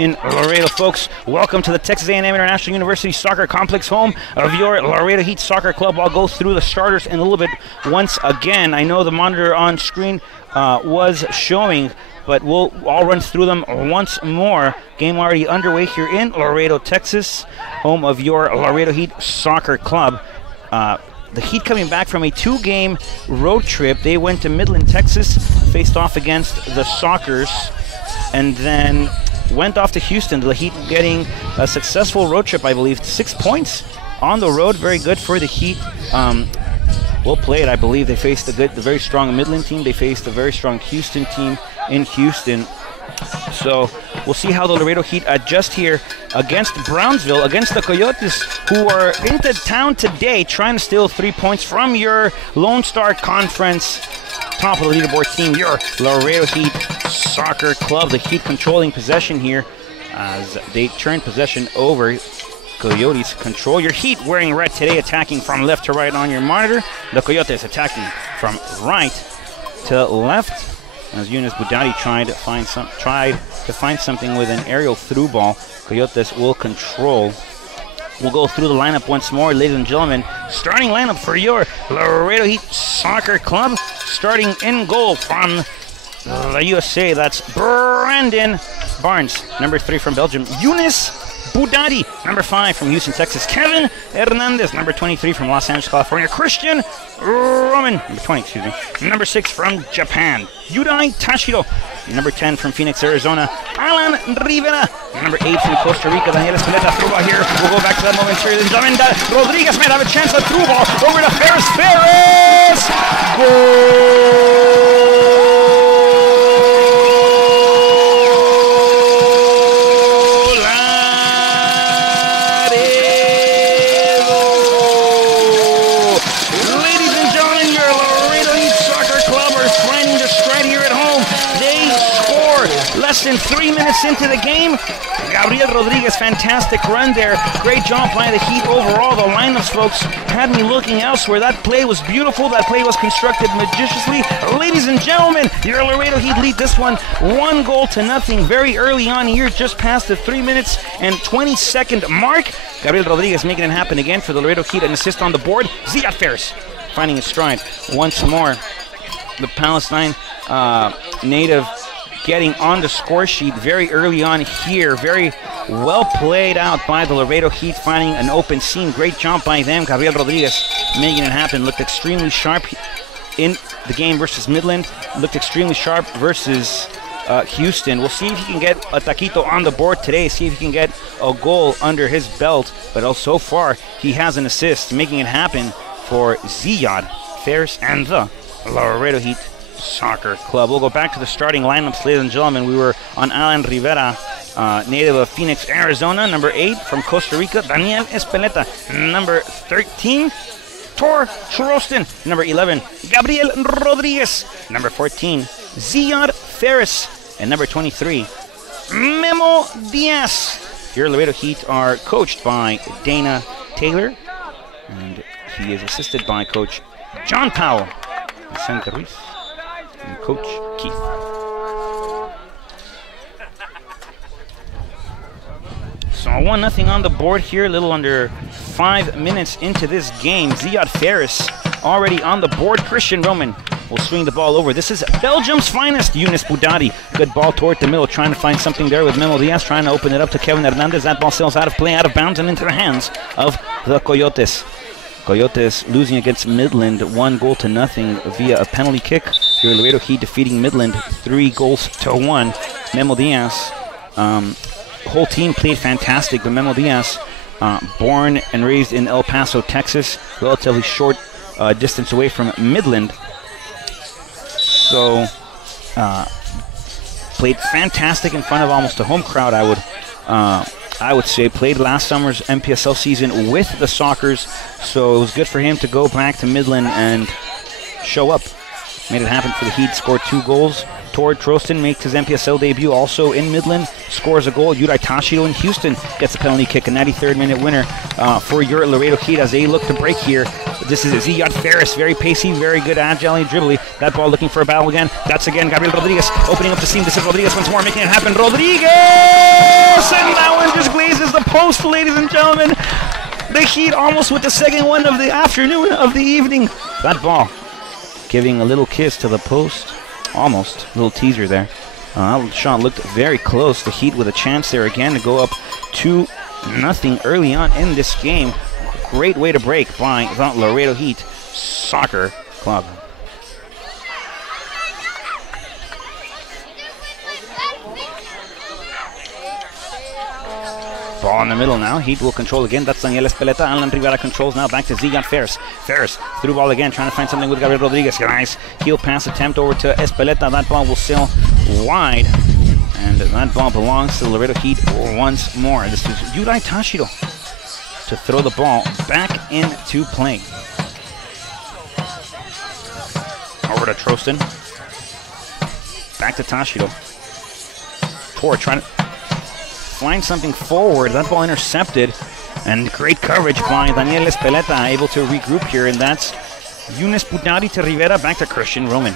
in Laredo, folks. Welcome to the Texas A&M International University Soccer Complex, home of your Laredo Heat Soccer Club. I'll go through the starters in a little bit once again. I know the monitor on screen was showing, but I'll run through them once more. Game already underway here in Laredo, Texas, home of your Laredo Heat Soccer Club. The Heat coming back from a 2-game road trip. They went to Midland, Texas, faced off against the Sockers, and then went off to Houston. The Heat getting a successful road trip, I believe. 6 points on the road. Very good for the Heat. Well played, I believe. They faced the very strong Midland team. They faced a very strong Houston team in Houston. So we'll see how the Laredo Heat adjust here against Brownsville, against the Coyotes, who are into town today trying to steal 3 points from your Lone Star Conference top of the leaderboard team, your Laredo Heat Soccer Club. The Heat controlling possession here as they turn possession over. Coyotes control your Heat wearing red today, attacking from left to right on your monitor. The Coyotes attacking from right to left, as Yunus Budati tried to find something with an aerial through ball. Coyotes will control. We'll go through the lineup once more, ladies and gentlemen. Starting lineup for your Laredo Heat Soccer Club. Starting in goal from the USA, that's Brandon Barnes. Number 3 from Belgium, Yunus Budati. Number 5 from Houston, Texas, Kevin Hernandez. Number 23 from Los Angeles, California, Christian Roman. Number 20, excuse me. Number 6 from Japan, Yudai Tashiro. Number 10 from Phoenix, Arizona, Alan Rivera. Number 8 from Costa Rica, Daniel Espineta. Through ball here. We'll go back to that momentarily. Rodriguez might have a chance. A through ball over to Ferris. Goal! Less than 3 minutes into the game, Gabriel Rodriguez, fantastic run there. Great job by the Heat overall. The lineups, folks, had me looking elsewhere. That play was beautiful. That play was constructed magiciously. Ladies and gentlemen, your Laredo Heat lead this one 1-0. Very early on here, just past the 3 minutes and 20-second mark. Gabriel Rodriguez making it happen again for the Laredo Heat. An assist on the board. Ziad Ferris finding his stride once more. The Palestine native getting on the score sheet very early on here. Very well played out by the Laredo Heat, finding an open seam. Great job by them. Gabriel Rodriguez making it happen. Looked extremely sharp in the game versus Midland. Looked extremely sharp versus Houston. We'll see if he can get a taquito on the board today. See if he can get a goal under his belt. But so far, he has an assist, making it happen for Ziad Ferris and the Laredo Heat Soccer Club. We'll go back to the starting lineups, ladies and gentlemen. We were on Alan Rivera, native of Phoenix, Arizona. Number 8 from Costa Rica, Daniel Espineta. Number 13, Tor Churostin. Number 11, Gabriel Rodriguez. Number 14, Ziad Ferris. And number 23, Memo Diaz. Your Laredo Heat are coached by Dana Taylor, and he is assisted by Coach John Powell, Santa Ruiz, and Coach Keith. So 1-0 on the board here, a little under 5 minutes into this game. Ziad Ferris already on the board. Christian Roman will swing the ball over. This is Belgium's finest, Yunus Budati. Good ball toward the middle, trying to find something there with Memo Diaz, trying to open it up to Kevin Hernandez. That ball sails out of play, out of bounds, and into the hands of the Coyotes. Coyotes losing against Midland 1-0 via a penalty kick. Your Laredo Heat defeating Midland 3-1. Memo Diaz, whole team played fantastic, but Memo Diaz, born and raised in El Paso, Texas, relatively short distance away from Midland. So, played fantastic in front of almost a home crowd, I would say. Played last summer's MPSL season with the Sockers, so it was good for him to go back to Midland and show up. Made it happen for the Heat, scored 2 goals, Toward Trostin makes his MPSL debut also in Midland, scores a goal. Yudai Tashiro in Houston gets a penalty kick, a 93rd minute winner for your Laredo Heat as they look to break here. This is Ziad Ferris, very pacey, very good, agile and dribbly. That ball looking for a battle again. That's again Gabriel Rodriguez opening up the seam. This is Rodriguez once more, making it happen. Rodriguez! And that one just glazes the post, ladies and gentlemen. The Heat almost with the second one of the afternoon, of the evening. That ball giving a little kiss to the post. Almost. A little teaser there. That shot looked very close. The Heat with a chance there again to go up 2-0 early on in this game. Great way to break by the Laredo Heat Soccer Club. Ball in the middle now. Heat will control again. That's Daniel Espeleta. Alan Rivera controls now. Back to Ziad Ferris. Ferris through ball again, trying to find something with Gabriel Rodriguez. Nice heel pass attempt over to Espeleta. That ball will sail wide. And that ball belongs to the Laredo Heat once more. This is Yudai Tashiro to throw the ball back into play. Over to Trostin. Back to Tashiro. Tor trying to find something forward. That ball intercepted. And great coverage by Daniel Espeleta, able to regroup here. And that's Younes Budari to Rivera. Back to Christian Roman.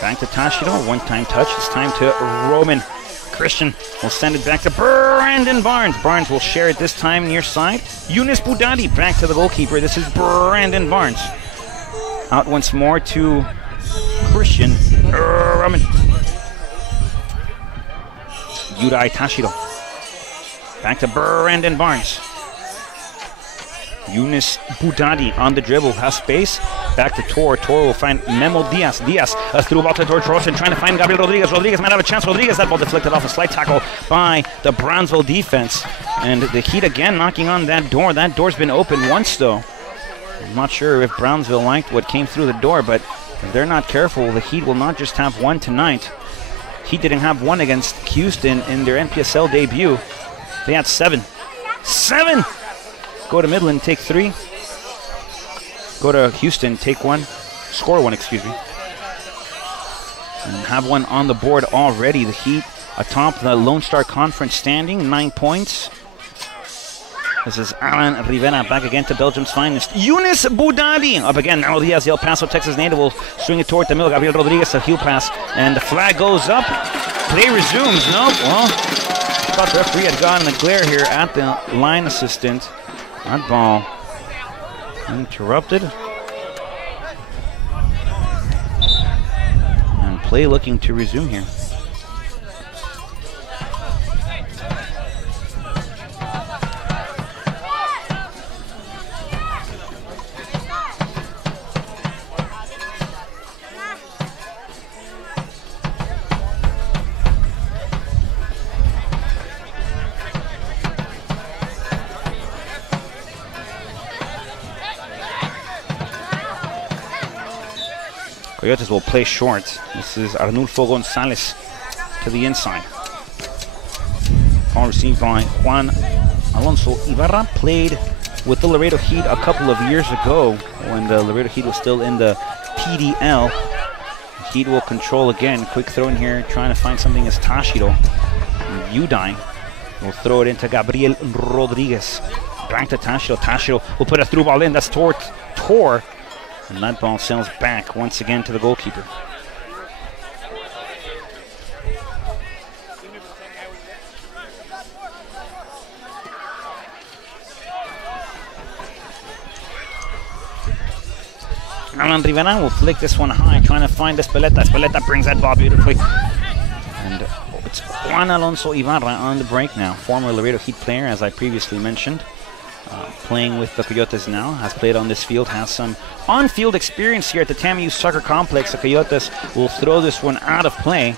Back to Tashiro. One-time touch. It's time to Roman. Christian will send it back to Brandon Barnes. Barnes will share it this time near side. Younes Budari back to the goalkeeper. This is Brandon Barnes. Out once more to Christian Roman. Yudai Tashiro. Back to Brandon Barnes. Younes Budari on the dribble, has space. Back to Tor. Tor will find Memo Diaz. Diaz through ball to George Rosen, trying to find Gabriel Rodriguez. Rodriguez might have a chance. Rodriguez, that ball deflected off a slight tackle by the Brownsville defense. And the Heat again knocking on that door. That door's been open once though. I'm not sure if Brownsville liked what came through the door, but if they're not careful, the Heat will not just have one tonight. Heat didn't have one against Houston in their NPSL debut. They had 7. 7! Go to Midland, take 3. Go to Houston, take 1. Score 1, excuse me. And have one on the board already. The Heat atop the Lone Star Conference standing, 9 points. This is Alan Rivera back again to Belgium's finest. Younes Budari up again. Now Diaz, the El Paso, Texas native, will swing it toward the middle. Gabriel Rodriguez, a heel pass. And the flag goes up. Play resumes. No, well, I thought the referee had gotten a glare here at the line assistant. That ball interrupted. And play looking to resume here. Coyotes will play short. This is Arnulfo Gonzalez to the inside. Ball received by Juan Alonso Ibarra. Played with the Laredo Heat a couple of years ago when the Laredo Heat was still in the PDL. Heat will control again. Quick throw in here, trying to find something as Tashiro. Yudai will throw it into Gabriel Rodriguez. Back to Tashiro. Tashiro will put a through ball in. That's Tor. And that ball sails back once again to the goalkeeper. Alan Rivera will flick this one high, trying to find Espeleta. Espeleta brings that ball beautifully. And it's Juan Alonso Ibarra on the break now. Former Laredo Heat player, as I previously mentioned. Playing with the Coyotes now, has played on this field, has some on-field experience here at the TAMU Soccer Complex. The Coyotes will throw this one out of play.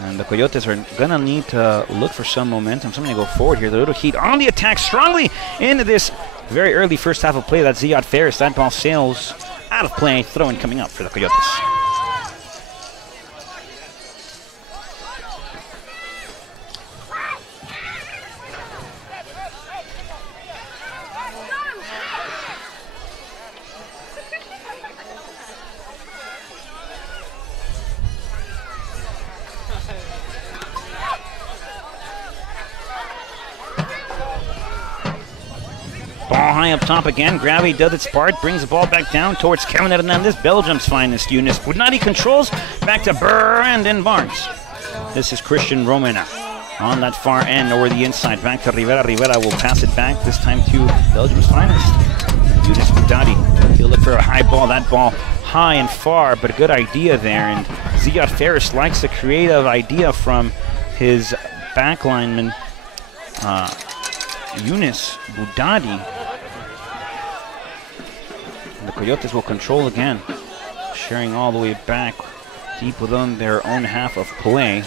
And the Coyotes are going to need to look for some momentum. Something to go forward here. The Little Heat on the attack strongly into this very early first half of play. That's Ziad Ferris. That ball sails out of play. Throw-in coming up for the Coyotes. Ball high up top again. Gravity does its part. Brings the ball back down towards Kevin Hernandez. Belgium's finest. Yunus Budadi controls. Back to Brandon Barnes. This is Christian Roman on that far end over the inside. Back to Rivera. Rivera will pass it back. This time to Belgium's finest. Yunus Budadi. He'll look for a high ball. That ball high and far, but a good idea there. And Ziad Ferris likes a creative idea from his back lineman, Yunus Budadi. The Coyotes will control again, sharing all the way back deep within their own half of play.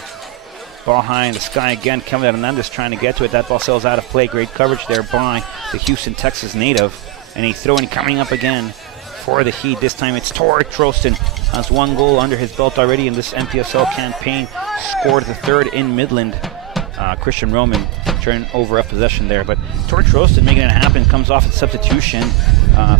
Ball high in the sky again. Kevin Hernandez trying to get to it. That ball sails out of play. Great coverage there by the Houston, Texas native. And a throw-in coming up again for the Heat. This time it's Tor Trostin. Has one goal under his belt already in this MPSL campaign. Scored the third in Midland. Christian Roman turned over a possession there, but Tor Trostin making it happen. Comes off at substitution,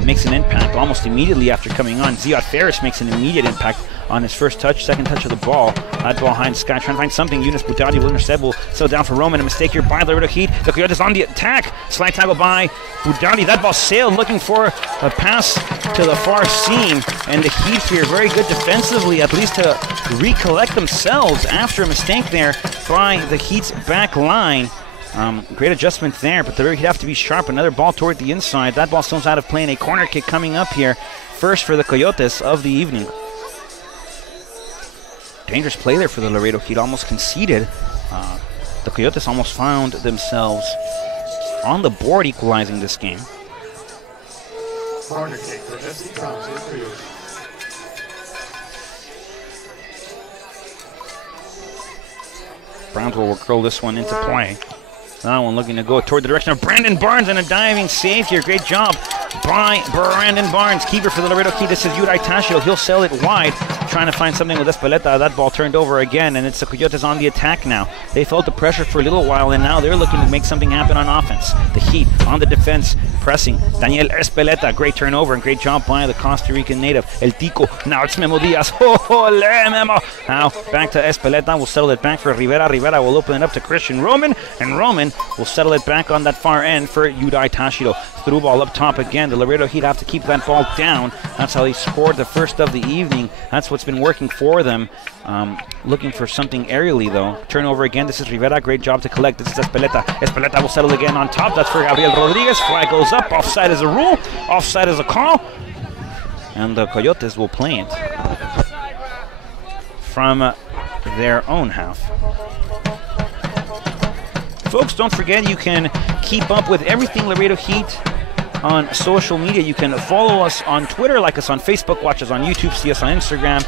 makes an impact almost immediately after coming on. Ziad Ferris makes an immediate impact on his first touch, second touch of the ball. That ball high in the sky, trying to find something. Yunus Budadi will intercept, will settle down for Roman. A mistake here by the Laredo Heat. The Coyotes on the attack. Slide tackle by Budadi. That ball sailed, looking for a pass to the far seam. And the Heat here very good defensively, at least to recollect themselves after a mistake there by the Heat's back line. Great adjustment there, but the Heat have to be sharp. Another ball toward the inside. That ball still out of play, and a corner kick coming up here. First for the Coyotes of the evening. Dangerous play there for the Laredo Heat, almost conceded. The Coyotes almost found themselves on the board equalizing this game. Corner kick for FC Brownsville Coyotes. Brownsville will curl this one into play. That one looking to go toward the direction of Brandon Barnes, and a diving save here. Great job by Brandon Barnes. Keeper for the Laredo Heat. This is Yudai Tashiel. He'll sail it wide, trying to find something with Espeleta. That ball turned over again, and it's the Coyotes on the attack now. They felt the pressure for a little while, and now they're looking to make something happen on offense. The Heat on the defense, pressing. Daniel Espeleta, great turnover and great job by the Costa Rican native. El Tico, now it's Memo Diaz. Memo. Now back to Espeleta. We'll settle it back for Rivera. Rivera will open it up to Christian Roman, and Roman will settle it back on that far end for Yudai Tashido. Through ball up top again. The Laredo Heat have to keep that ball down. That's how they scored the first of the evening. That's what's been working for them. Looking for something aerially, though. Turnover again. This is Rivera. Great job to collect. This is Espeleta. Espeleta will settle again on top. That's for Gabriel Rodriguez. Flag goes up. Offside is a rule. Offside is a call. And the Coyotes will play it from their own half. Folks, don't forget you can keep up with everything Laredo Heat on social media. You can follow us on Twitter, like us on Facebook, watch us on YouTube, see us on Instagram,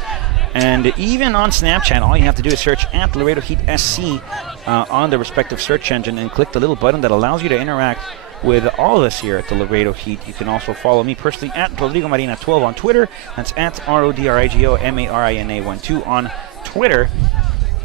and even on Snapchat. All you have to do is search at Laredo Heat SC on the respective search engine and click the little button that allows you to interact with all of us here at the Laredo Heat. You can also follow me personally at Rodrigo Marina 12 on Twitter. That's at RODRIGO MARINA12 on Twitter.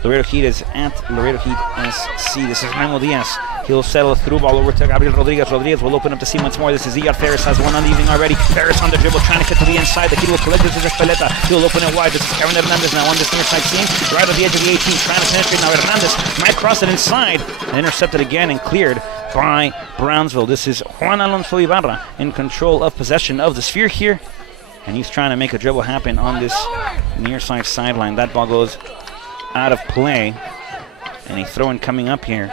Laredo Heat is at Laredo Heat SC. This is Memo Diaz. He'll settle a through ball over to Gabriel Rodriguez. Rodriguez will open up the seam once more. This is Ziad Ferris. Has one on the evening already. Ferris on the dribble, trying to get to the inside. The Heat will collect. This is Espeleta. He'll open it wide. This is Kevin Hernandez now on this near side seam. Right at the edge of the 18, trying to penetrate. Now Hernandez might cross it inside. And intercepted again and cleared by Brownsville. This is Juan Alonso Ibarra in control of possession of the sphere here. And he's trying to make a dribble happen on this near side sideline. That ball goes out of play. And a throw-in coming up here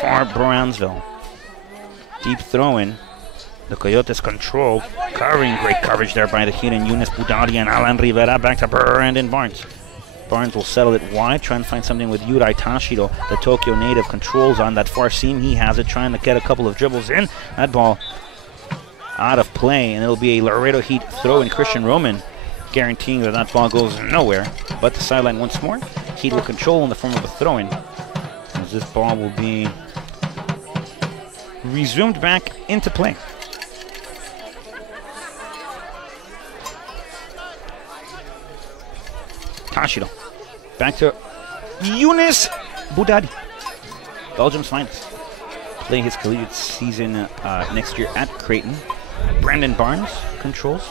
for Brownsville. Deep throw-in. The Coyotes control. Covering, great coverage there by the Heat and Yunus Budadi and Alan Rivera. Back to Brandon Barnes. Barnes will settle it wide, trying to find something with Yudai Tashido. The Tokyo native controls on that far seam. He has it, trying to get a couple of dribbles in. That ball out of play, and it'll be a Laredo Heat throw-in. Christian Roman guaranteeing that that ball goes nowhere. But the sideline once more. Heat will control in the form of a throw-in. As this ball will be resumed back into play. Tashido. Back to Yunus Budadi. Belgium's finest. Play his collegiate season next year at Creighton. Brandon Barnes controls.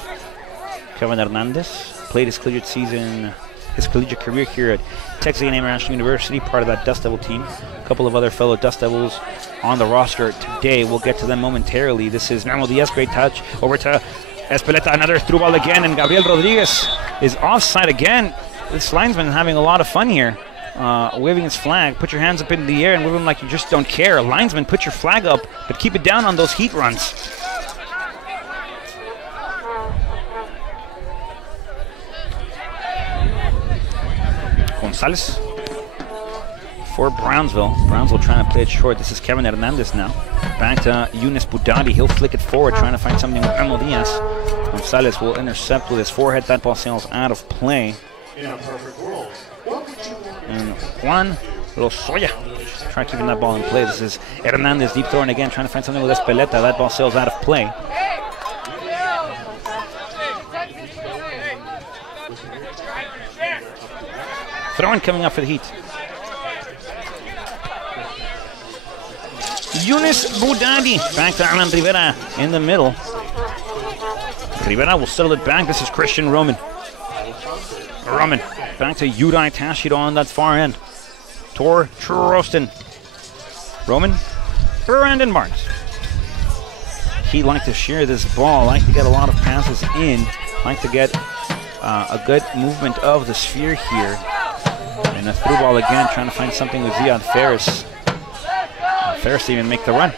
Kevin Hernandez played his collegiate season, his collegiate career here at Texas A&M International University, part of that Dust Devil team. A couple of other fellow Dust Devils on the roster today. We'll get to them momentarily. This is Memo Diaz, great touch. Over to Espeleta, another through ball again, and Gabriel Rodriguez is offside again. This linesman is having a lot of fun here, waving his flag. Put your hands up in the air and wave them like you just don't care. Linesman, put your flag up, but keep it down on those heat runs. Gonzalez for Brownsville. Brownsville trying to play it short. This is Kevin Hernandez now. Back to Yunus Budadi. He'll flick it forward, trying to find something with Memo Diaz. Gonzalez will intercept with his forehead. That ball sails out of play. In a perfect world, what would you want? And Juan Lozoya trying to keep that ball in play. This is Hernandez deep throwing again, trying to find something with Espeleta. That ball sails out of play. Throwing coming up for the Heat. Yunus Budadi back to Alan Rivera in the middle. Rivera will settle it back. This is Christian Roman. Roman back to Udai Tashido on that far end. Tor Trostin. Roman. Brandon Barnes. He'd like to share this ball. Like to get a lot of passes in. Like to get a good movement of the sphere here. And a through ball again, trying to find something with Ziad Ferris. Ferris even make the run.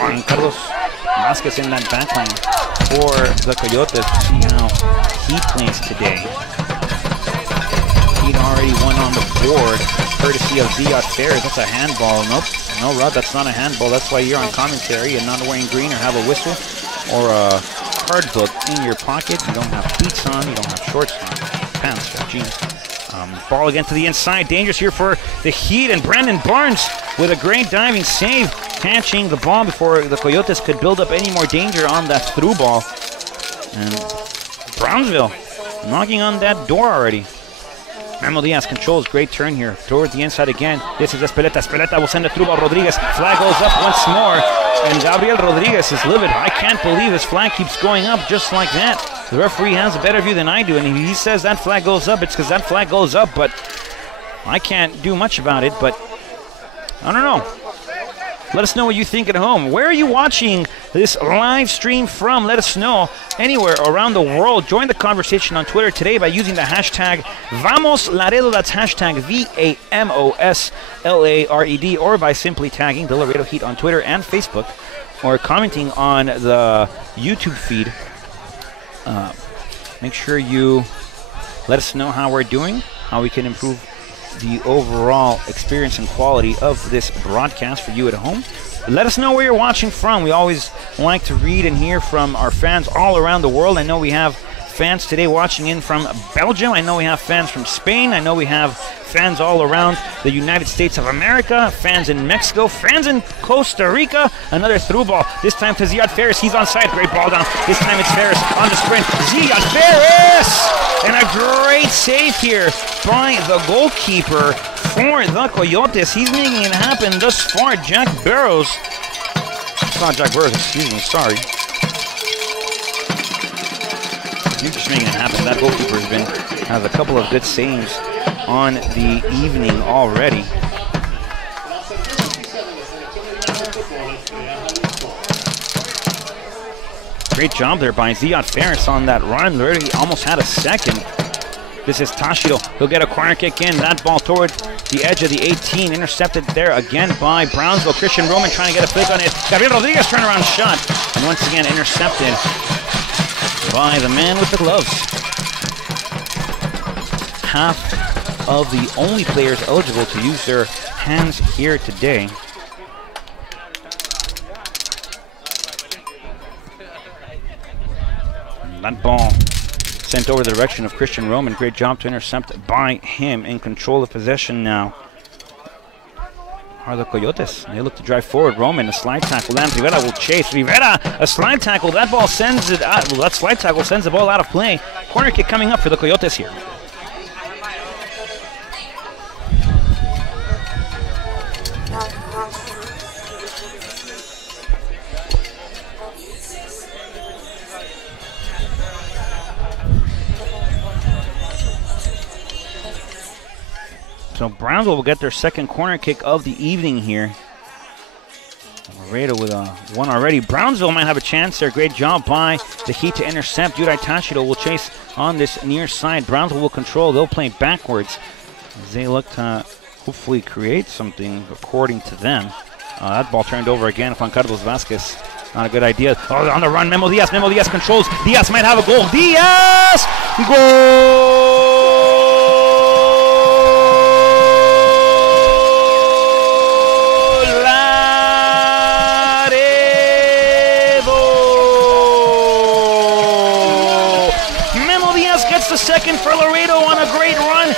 Juan Carlos Vasquez in that backline for the Coyotes. See how he plays today. He'd already won on the board, courtesy of Ziad Ferris. That's a handball. Nope. No, Rod, that's not a handball. That's why you're on commentary and not wearing green or have a whistle or a card book in your pocket. You don't have cleats on, you don't have shorts on, pants or jeans. Ball again to the inside, dangerous here for the Heat, and Brandon Barnes with a great diving save, catching the ball before the Coyotes could build up any more danger on that through ball. And Brownsville knocking on that door already. Memo Diaz controls, great turn here, toward the inside again. This is Espeleta. Espeleta will send it through ball. Rodriguez, flag goes up once more, and Gabriel Rodriguez is livid. I can't believe this flag keeps going up just like that. The referee has a better view than I do, and if he says that flag goes up, it's because that flag goes up, but I can't do much about it, but I don't know. Let us know what you think at home. Where are you watching this live stream from? Let us know anywhere around the world. Join the conversation on Twitter today by using the hashtag VamosLaredo. That's hashtag VAMOSLARED, or by simply tagging the Laredo Heat on Twitter and Facebook, or commenting on the YouTube feed. Make sure you let us know how we're doing, how we can improve the overall experience and quality of this broadcast for you at home. Let us know where you're watching from. We always like to read and hear from our fans all around the world. I know we have fans today watching in from Belgium. I know we have fans from Spain. I know we have fans all around the United States of America, fans in Mexico, fans in Costa Rica. Another through ball, this time to Ziad Ferris. He's onside. Great ball down. This time it's Ferris on the sprint. Ziad Ferris! And a great save here by the goalkeeper for the Coyotes. He's making it happen thus far. Jack Barrows. It's not Jack Barrows, excuse me, sorry. He's just making it happen. That goalkeeper has a couple of good saves on the evening already. Great job there by Ziad Ferris on that run. Already almost had a second. This is Tashido. He'll get a corner kick in. That ball toward the edge of the 18. Intercepted there again by Brownsville. Christian Roman trying to get a flick on it. Gabriel Rodriguez turnaround shot. And once again intercepted by the man with the gloves. Half of the only players eligible to use their hands here today. That ball sent over the direction of Christian Roman. Great job to intercept by him. In control of possession now are the Coyotes. They look to drive forward. Roman, a slide tackle. And Rivera will chase. Rivera, a slide tackle. That ball sends it out. Well, that slide tackle sends the ball out of play. Corner kick coming up for the Coyotes here. So Brownsville will get their second corner kick of the evening here. Laredo with one already. Brownsville might have a chance there. Great job by the Heat to intercept. Yudai Tashido will chase on this near side. Brownsville will control. They'll play backwards as they look to hopefully create something according to them. That ball turned over again. Juan Carlos Vasquez. Not a good idea. Oh, on the run, Memo Diaz. Memo Diaz controls. Diaz might have a goal. Diaz! Goal! The second for Laredo on a great run.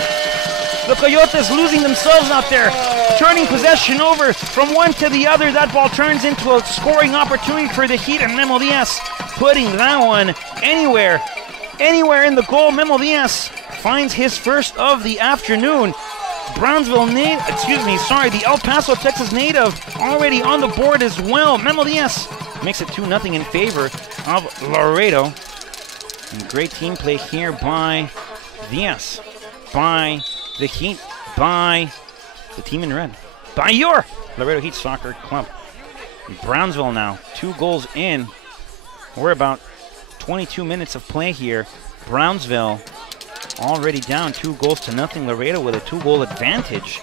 The Coyotes losing themselves out there, turning possession over from one to the other. That ball turns into a scoring opportunity for the Heat, and Memo Diaz putting that one anywhere in the goal. Memo Diaz finds his first of the afternoon. Brownsville the El Paso, Texas native already on the board as well. Memo Diaz makes it 2-0 in favor of Laredo. And great team play here by Diaz, by the Heat, by the team in red, by your Laredo Heat Soccer Club. Brownsville now, 2 goals in. We're about 22 minutes of play here. Brownsville already down 2-0. Laredo with a 2-goal advantage.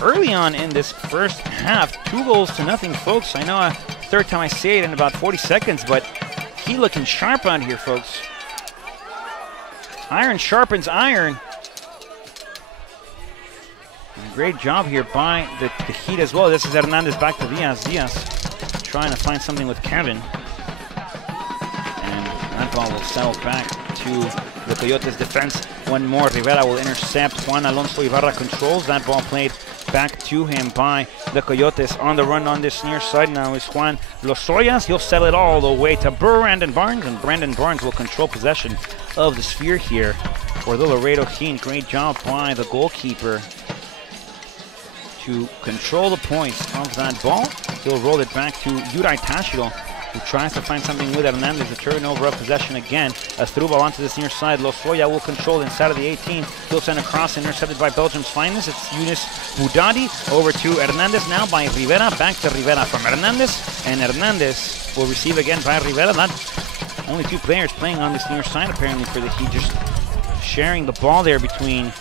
Early on in this first half, 2-0, folks. I know third time I say it in about 40 seconds, but Heat looking sharp on here, folks. Iron sharpens iron. And great job here by the Heat as well. This is Hernandez back to Diaz. Diaz trying to find something with Kevin. And that ball will settle back to the Coyotes defense. One more. Rivera will intercept. Juan Alonso Ibarra controls that ball, played back to him by the Coyotes. On the run on this near side now is Juan Lozoyas. He'll settle it all the way to Brandon Barnes, and Brandon Barnes will control possession of the sphere here for the Laredo Heat. Great job by the goalkeeper to control the points of that ball. He'll roll it back to Yudai Tashido, who tries to find something with Hernandez. A turnover of possession again. A through ball onto this near side. Lozoya will control inside of the 18. He'll send a cross, intercepted by Belgium's finest. It's Yunus Boudadi over to Hernandez now by Rivera. Back to Rivera from Hernandez. And Hernandez will receive again by Rivera. Not only 2 players playing on this near side apparently for the Heat. Just sharing the ball there between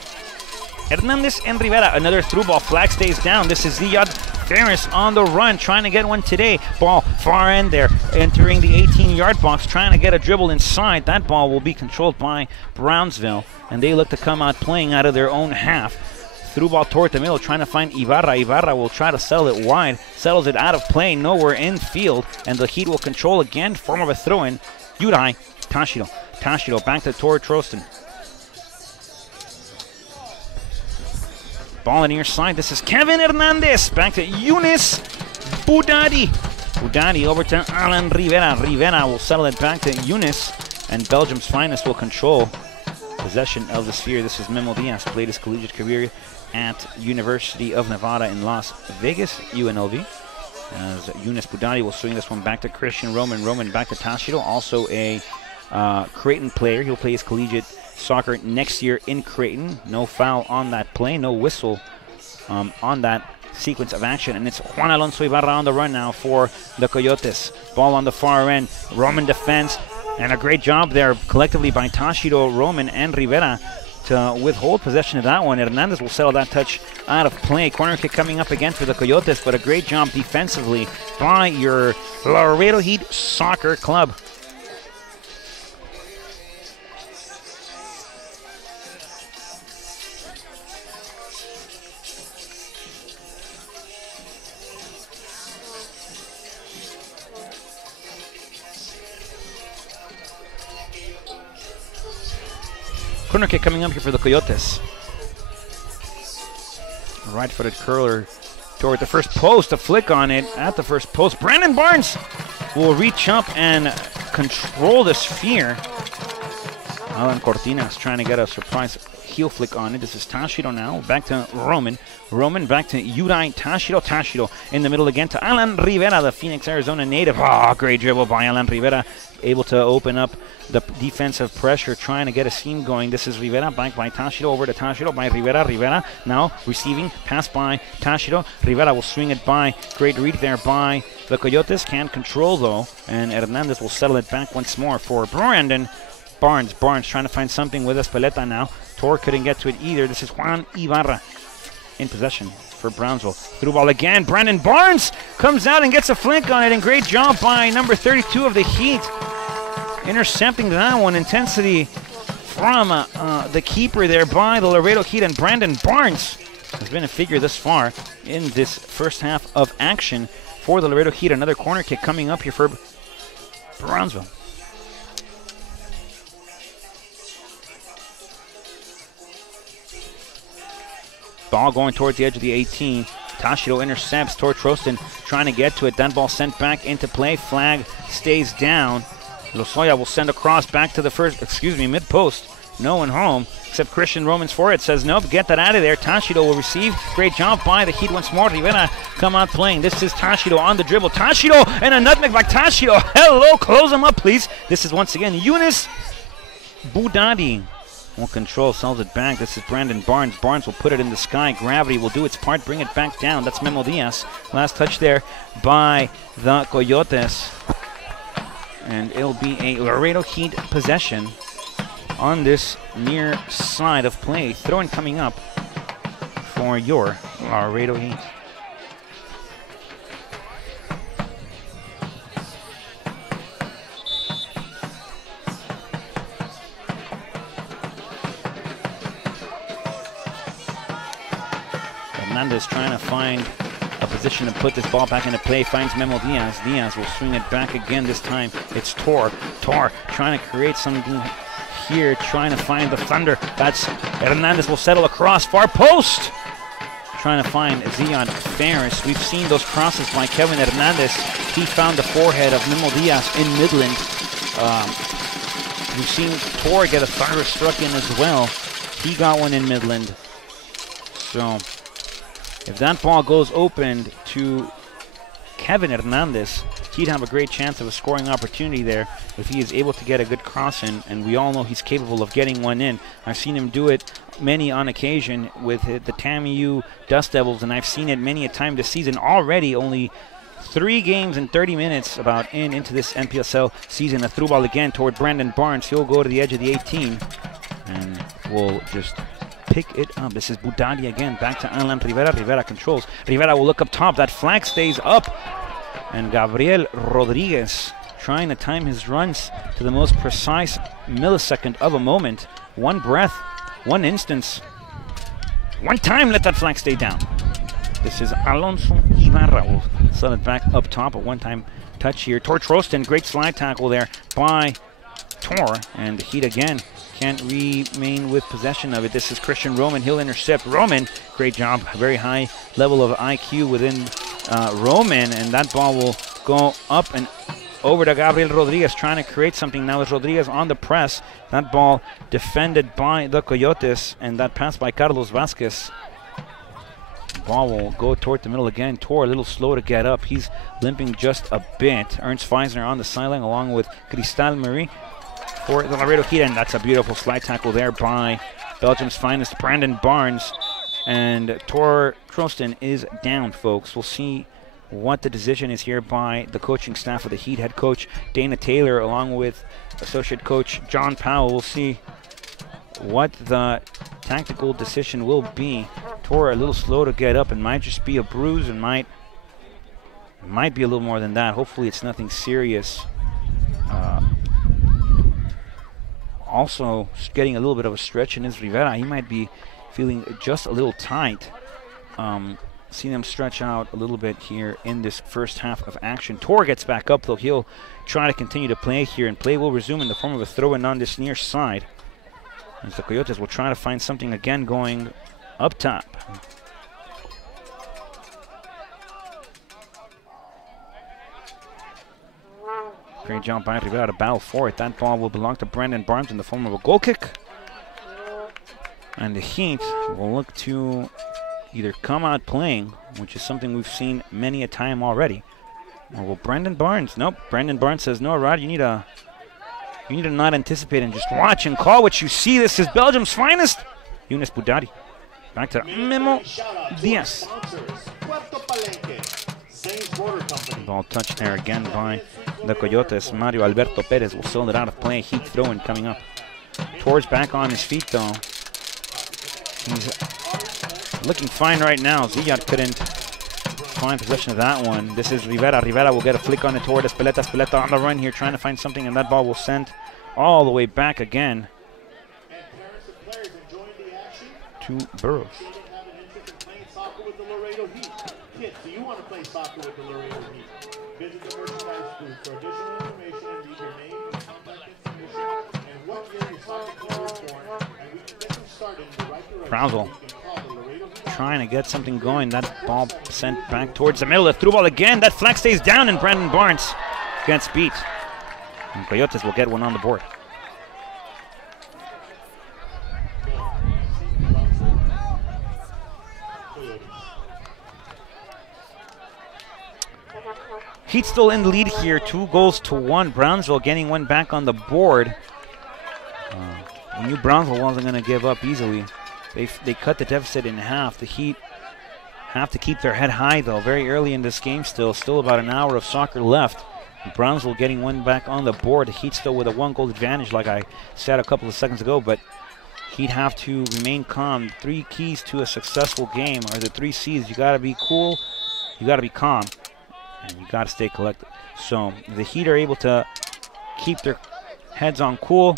Hernandez and Rivera. Another through ball. Flag stays down. This is Ziyad Ferris on the run, trying to get one today. Ball far end there, entering the 18-yard box, trying to get a dribble inside. That ball will be controlled by Brownsville, and they look to come out playing out of their own half. Through ball toward the middle, trying to find Ibarra. Ibarra will try to settle it wide, settles it out of play, nowhere in field, and the Heat will control again, form of a throw-in. Yudai Tashido. Tashido back to Tor Trostin. Ball on the near side. This is Kevin Hernandez. Back to Yunus Boudadi. Boudadi over to Alan Rivera. Rivera will settle it back to Yunus. And Belgium's finest will control possession of the sphere. This is Memo Diaz. Played his collegiate career at University of Nevada in Las Vegas, UNLV. As Yunus Boudadi will swing this one back to Christian Roman. Roman back to Tashido. Also a Creighton player. He'll play his collegiate soccer next year in Creighton. No foul on that play, no whistle on that sequence of action, and it's Juan Alonso Ibarra on the run now for the Coyotes. Ball on the far end, Roman defense, and a great job there collectively by Tashido, Roman, and Rivera to withhold possession of that one. Hernandez will settle that touch out of play. Corner kick coming up again for the Coyotes, but a great job defensively by your Laredo Heat Soccer Club. Corner kick coming up here for the Coyotes. Right-footed curler toward the first post. A flick on it at the first post. Brandon Barnes will reach up and control the sphere. Alan Cortinas trying to get a surprise heel flick on it. This is Tashiro now. Back to Roman. Roman back to Yurai Tashiro. Tashiro in the middle again to Alan Rivera, the Phoenix, Arizona native. Oh, great dribble by Alan Rivera. Able to open up the defensive pressure, trying to get a seam going. This is Rivera, back by Tashiro, over to Tashiro by Rivera. Rivera now receiving, pass by Tashiro. Rivera will swing it by. Great read there by the Coyotes. Can't control though, and Hernandez will settle it back once more for Brandon Barnes. Barnes trying to find something with Espeleta now. Tor couldn't get to it either. This is Juan Ibarra in possession for Brownsville. Through ball again. Brandon Barnes comes out and gets a flick on it, and great job by number 32 of the Heat. Intercepting that one. Intensity from the keeper there by the Laredo Heat, and Brandon Barnes has been a figure this far in this first half of action for the Laredo Heat. Another corner kick coming up here for Brownsville. Ball going towards the edge of the 18. Tashiro intercepts. Tortrostin trying to get to it. That ball sent back into play. Flag stays down. Lozoya will send across back to the mid-post. No one home, except Christian Roman's for it. Says, nope, get that out of there. Tashiro will receive. Great job by the Heat once more. Rivera come out playing. This is Tashiro on the dribble. Tashiro and a nutmeg by Tashiro. Hello, close him up, please. This is once again Eunice Budadi. Won't control, sells it back. This is Brandon Barnes. Barnes will put it in the sky. Gravity will do its part, bring it back down. That's Memo Diaz. Last touch there by the Coyotes. And it'll be a Laredo Heat possession on this near side of play. Throw-in coming up for your Laredo Heat. Hernandez trying to find a position to put this ball back into play. Finds Memo Diaz. Diaz will swing it back again. This time it's Tor. Tor trying to create something here, trying to find the thunder. That's Hernandez will settle across far post. Trying to find Zion Ferris. We've seen those crosses by Kevin Hernandez. He found the forehead of Memo Diaz in Midland. We've seen Tor get a thunder struck in as well. He got one in Midland. So if that ball goes open to Kevin Hernandez, he'd have a great chance of a scoring opportunity there if he is able to get a good cross in, and we all know he's capable of getting one in. I've seen him do it many on occasion with the TAMU Dust Devils, and I've seen it many a time this season already. Only 3 games and 30 minutes about into this NPSL season. A through ball again toward Brandon Barnes. He'll go to the edge of the 18 and will just pick it up. This is Budadi again. Back to Alan Rivera. Rivera controls. Rivera will look up top. That flag stays up. And Gabriel Rodriguez trying to time his runs to the most precise millisecond of a moment. One breath, one instance, one time. Let that flag stay down. This is Alonso Ibarra. Will set it back up top. A one-time touch here. Tortrostin, great slide tackle there by Tor. And the Heat again can't remain with possession of it. This is Christian Roman. He'll intercept. Roman, great job. Very high level of IQ within Roman, and that ball will go up and over to Gabriel Rodriguez, trying to create something. Now is Rodriguez on the press. That ball defended by the Coyotes, and that pass by Carlos Vasquez. Ball will go toward the middle again. Tor a little slow to get up. He's limping just a bit. Ernst Feisner on the sideline along with Cristal Marie for the Laredo Heat, and that's a beautiful slide tackle there by Belgium's finest Brandon Barnes. And Tor Trostin is down, folks. We'll see what the decision is here by the coaching staff of the Heat. Head coach Dana Taylor along with associate coach John Powell. We'll see what the tactical decision will be. Tor a little slow to get up, and might just be a bruise, and might be a little more than that. Hopefully it's nothing serious. Also getting a little bit of a stretch in his Rivera. He might be feeling just a little tight. Seeing him stretch out a little bit here in this first half of action. Tor gets back up though. He'll try to continue to play here, and play will resume in the form of a throw-in on this near side, as the Coyotes will try to find something again going up top. Great job by Rivera to battle for it. That ball will belong to Brandon Barnes in the form of a goal kick. And the Heat will look to either come out playing, which is something we've seen many a time already, or will Brendan Barnes? Nope. Brendan Barnes says, no, Rod, you need to not anticipate and just watch and call what you see. This is Belgium's finest. Younes Boudadi. Back to Memo Diaz. Ball touched there again by the Coyotes. Mario Alberto Perez will sell it out of play. Heat throw-in coming up. Torres back on his feet, though. He's looking fine right now. Ziyad couldn't find possession of that one. This is Rivera. Rivera will get a flick on it toward Espeleta. Espeleta on the run here, trying to find something, and that ball will send all the way back again to Burrows. Kids, do you want to play soccer with the Laredo Heat? Visit the merchandise booth for additional information and leave your name and contact information and what year your soccer club was born, and we can get them started in the right direction. Brownsville trying to get something going. That ball sent back towards the middle. The through ball again. That flag stays down, and Brandon Barnes gets beat. And Coyotes will get one on the board. Heat still in the lead here, 2-1. Brownsville getting one back on the board. We knew Brownsville wasn't going to give up easily. They cut the deficit in half. The Heat have to keep their head high, though, very early in this game still. Still about an hour of soccer left. Brownsville getting one back on the board. The Heat still with a 1-goal advantage, like I said a couple of seconds ago, but Heat have to remain calm. 3 keys to a successful game are the 3 C's. You got to be cool, you got to be calm, and you got to stay collected. So the Heat are able to keep their heads on cool,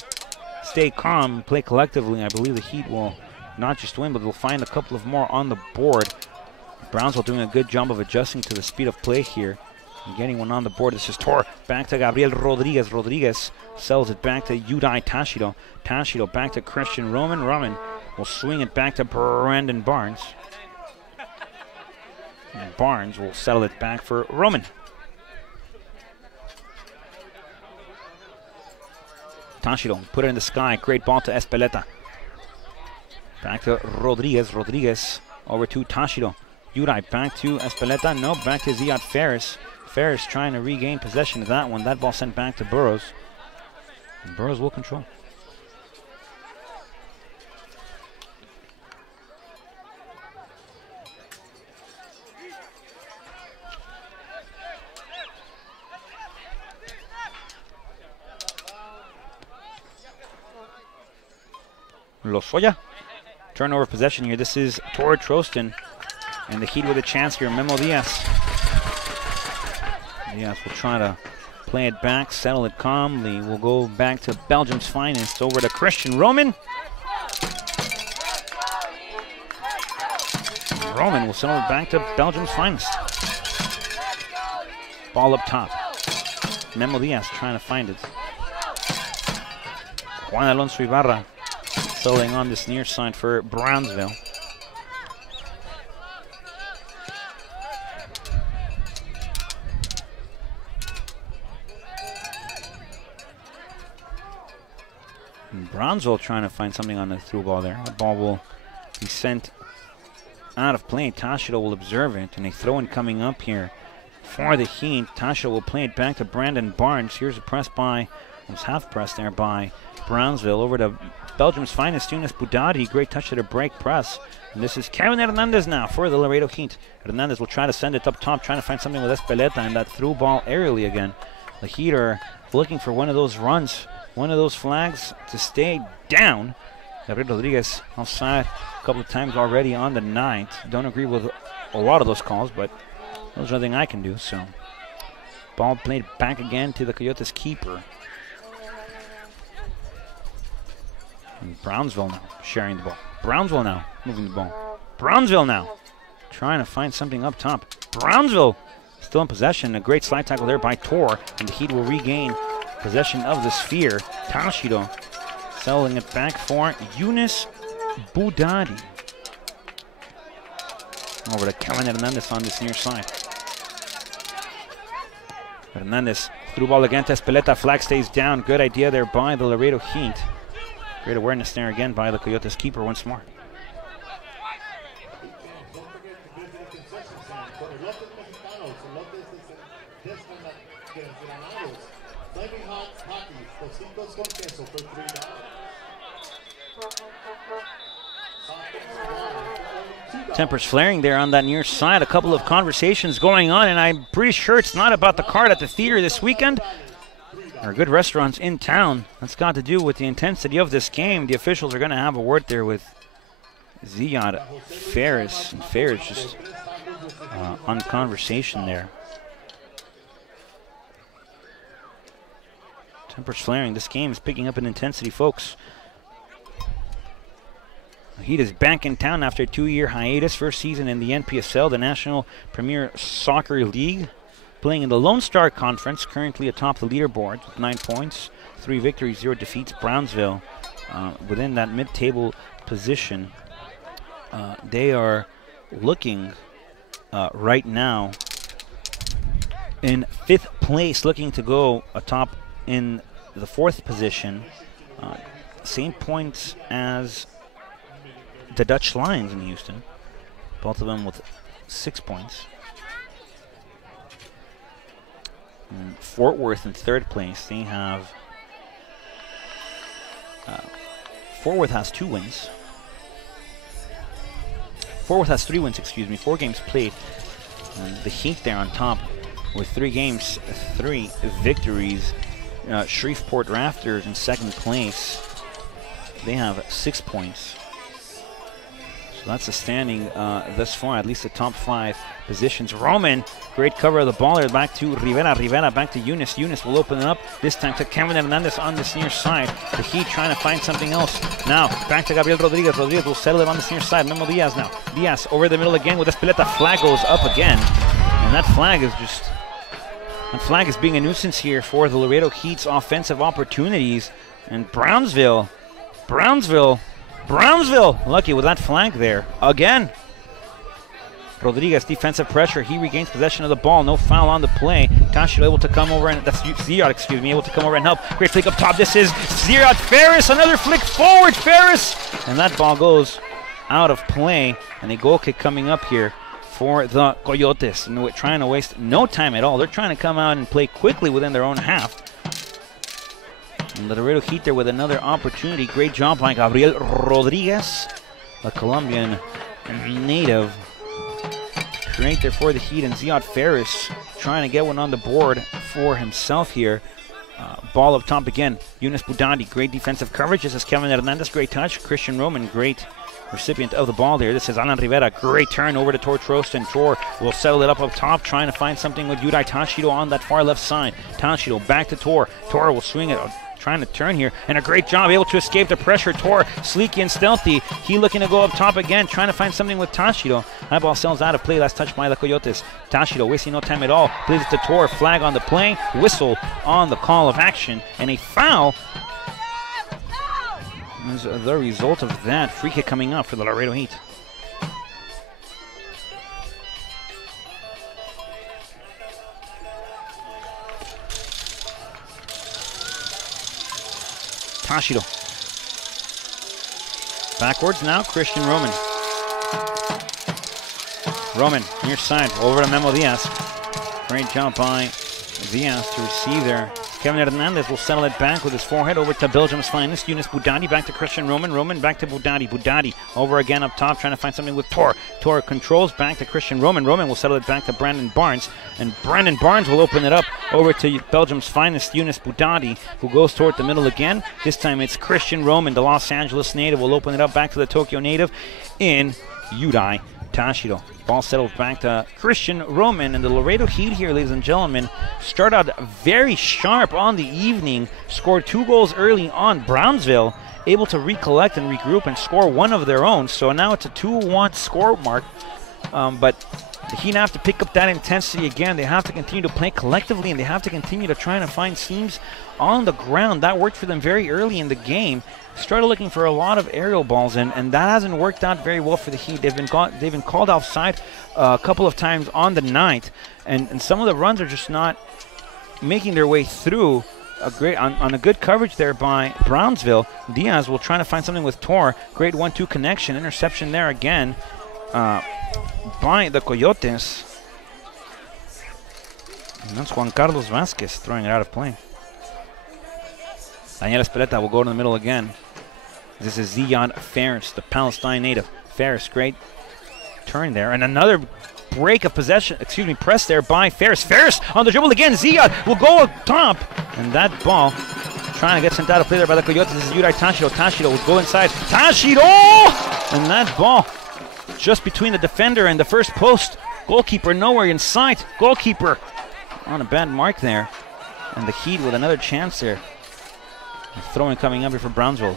stay calm, and play collectively. I believe the Heat will not just win, but they'll find a couple of more on the board. Brownsville doing a good job of adjusting to the speed of play here and getting one on the board. This is Tor back to Gabriel Rodriguez. Rodriguez sells it back to Yudai Tashido. Tashido back to Christian Roman. Roman will swing it back to Brandon Barnes. And Barnes will settle it back for Roman. Tashido put it in the sky. Great ball to Espeleta. Back to Rodriguez. Rodriguez over to Tashido. Yudai back to Espeleta. No, back to Ziad Ferris. Ferris trying to regain possession of that one. That ball sent back to Burrows. And Burrows will control. Lozoya. Turnover possession here. This is Tor Trostin. And the Heat with a chance here. Memo Diaz. Diaz will try to play it back, settle it calmly. We'll go back to Belgium's finest over to Christian Roman. Roman will settle it back to Belgium's finest. Ball up top. Memo Diaz trying to find it. Juan Alonso Ibarra settling on this near side for Brownsville. Brownsville trying to find something on the through ball there. The ball will be sent out of play. Tashido will observe it, and a throw-in coming up here for the Heat. Tashido will play it back to Brandon Barnes. Here's a press by, was half press there by Brownsville over to Belgium's finest, Younes Boudadi. Great touch to the break press. And this is Kevin Hernandez now for the Laredo Heat. Hernandez will try to send it up top, trying to find something with Espeleta, and that through ball aerially again. The Heat are looking for one of those runs, one of those flags to stay down. Gabriel Rodriguez outside a couple of times already on the night. Don't agree with a lot of those calls, but there's nothing I can do. So ball played back again to the Coyotes keeper. And Brownsville now sharing the ball. Brownsville now moving the ball. Brownsville now trying to find something up top. Brownsville still in possession. A great slide tackle there by Tor, and the Heat will regain possession of the sphere. Tashido selling it back for Younes Boudadi. Over to Kevin Hernandez on this near side. Hernandez through ball again to Espeleta. Flag stays down. Good idea there by the Laredo Heat. Great awareness there again by the Coyotes keeper once more. elotes mexicanos, elotes desgranados, flaming hot Takis, tocitos con queso for $3. Tempers flaring there on that near side. A couple of conversations going on, and I'm pretty sure it's not about the card at the theater this weekend. There are good restaurants in town. That's got to do with the intensity of this game. The officials are going to have a word there with Ziad Ferris. And Ferris just on conversation there. Tempers flaring. This game is picking up in intensity, folks. Heat is back in town after a 2-year hiatus. First season in the NPSL, the National Premier Soccer League. Playing in the Lone Star Conference, currently atop the leaderboard with 9 points, 3 victories, 0 defeats. Brownsville within that mid-table position. They are looking right now in 5th place, looking to go atop in the 4th position. Same points as the Dutch Lions in Houston, both of them with 6 points. And Fort Worth in 3rd place. They have Fort Worth has 2 wins. Fort Worth has 3 wins, excuse me, 4 games played. The Heat there on top with 3 games, 3 victories. Shreveport Raptors in 2nd place. They have 6 points. So that's the standing thus far, at least the top 5 positions. Roman, great cover of the ball there, back to Rivera. Rivera back to Eunice. Eunice will open it up, this time to Kevin Hernandez on this near side. The Heat trying to find something else. Now, back to Gabriel Rodriguez. Rodriguez will settle it on this near side. Memo Diaz now. Diaz over the middle again with Espeleta. Flag goes up again. And that flag is just... that flag is being a nuisance here for the Laredo Heat's offensive opportunities. And Brownsville, lucky with that flag there. Again. Rodriguez, defensive pressure. He regains possession of the ball. No foul on the play. Tashiro able to come over, and that's Ziad, excuse me, able to come over and help. Great flick up top. This is Ziad Ferris. Another flick forward. Ferris. And that ball goes out of play. And a goal kick coming up here for the Coyotes. And we're trying to waste no time at all. They're trying to come out and play quickly within their own half. And the Laredo Heat there with another opportunity. Great job by Gabriel Rodriguez, the Colombian native. Great there for the Heat, and Ziad Ferris trying to get one on the board for himself here. Ball up top again. Yunus Budandi, great defensive coverage. This is Kevin Hernandez, great touch. Christian Roman, great recipient of the ball there. This is Alan Rivera, great turn over to Tor Trost, Tor will settle it up top, trying to find something with Yudai Tashido on that far left side. Tashido back to Tor. Tor will swing it, trying to turn here, and a great job, able to escape the pressure. Tor, sleeky and stealthy. He looking to go up top again, trying to find something with Tashido. That ball sells out of play, last touch by the Coyotes. Tashido wasting no time at all, plays it to Tor, flag on the play, whistle on the call of action, and a foul. As the result of that, free kick coming up for the Laredo Heat. Tashido. Backwards now, Christian Roman. Roman, near side, over to Memo Diaz. Great job by Diaz to receive there. Kevin Hernandez will settle it back with his forehead over to Belgium's finest, Yunus Budandi, back to Christian Roman. Roman back to Budandi. Budandi over again up top, trying to find something with Tor. Tor controls back to Christian Roman. Roman will settle it back to Brandon Barnes. And Brandon Barnes will open it up over to Belgium's finest, Yunus Budandi, who goes toward the middle again. This time it's Christian Roman, the Los Angeles native, will open it up back to the Tokyo native in Yudai Tashido. Ball settled back to Christian Roman, and the Laredo Heat here, ladies and gentlemen, start out very sharp on the evening, scored 2 goals early on Brownsville, able to recollect and regroup and score one of their own. So now it's a 2-1 score mark, but the Heat have to pick up that intensity again. They have to continue to play collectively, and they have to continue to try to find seams on the ground. That worked for them very early in the game. Started looking for a lot of aerial balls, and that hasn't worked out very well for the Heat. They've been called offside a couple of times on the night, and some of the runs are just not making their way through. On a good coverage there by Brownsville. Diaz will try to find something with Tor. Great 1-2 connection. Interception there again by the Coyotes. And that's Juan Carlos Vasquez throwing it out of play. Daniel Espeleta will go to the middle again. This is Ziad Faris, the Palestine native. Faris, great turn there. And another break of possession, press there by Faris. Faris on the dribble again. Ziad will go up top. And that ball trying to get sent out of play there by the Coyotes. This is Yuri Tashido. Tashido will go inside. Tashido! And that ball just between the defender and the first post. Goalkeeper nowhere in sight. Goalkeeper on a bad mark there. And the Heat with another chance there. Throwing coming up here for Brownsville.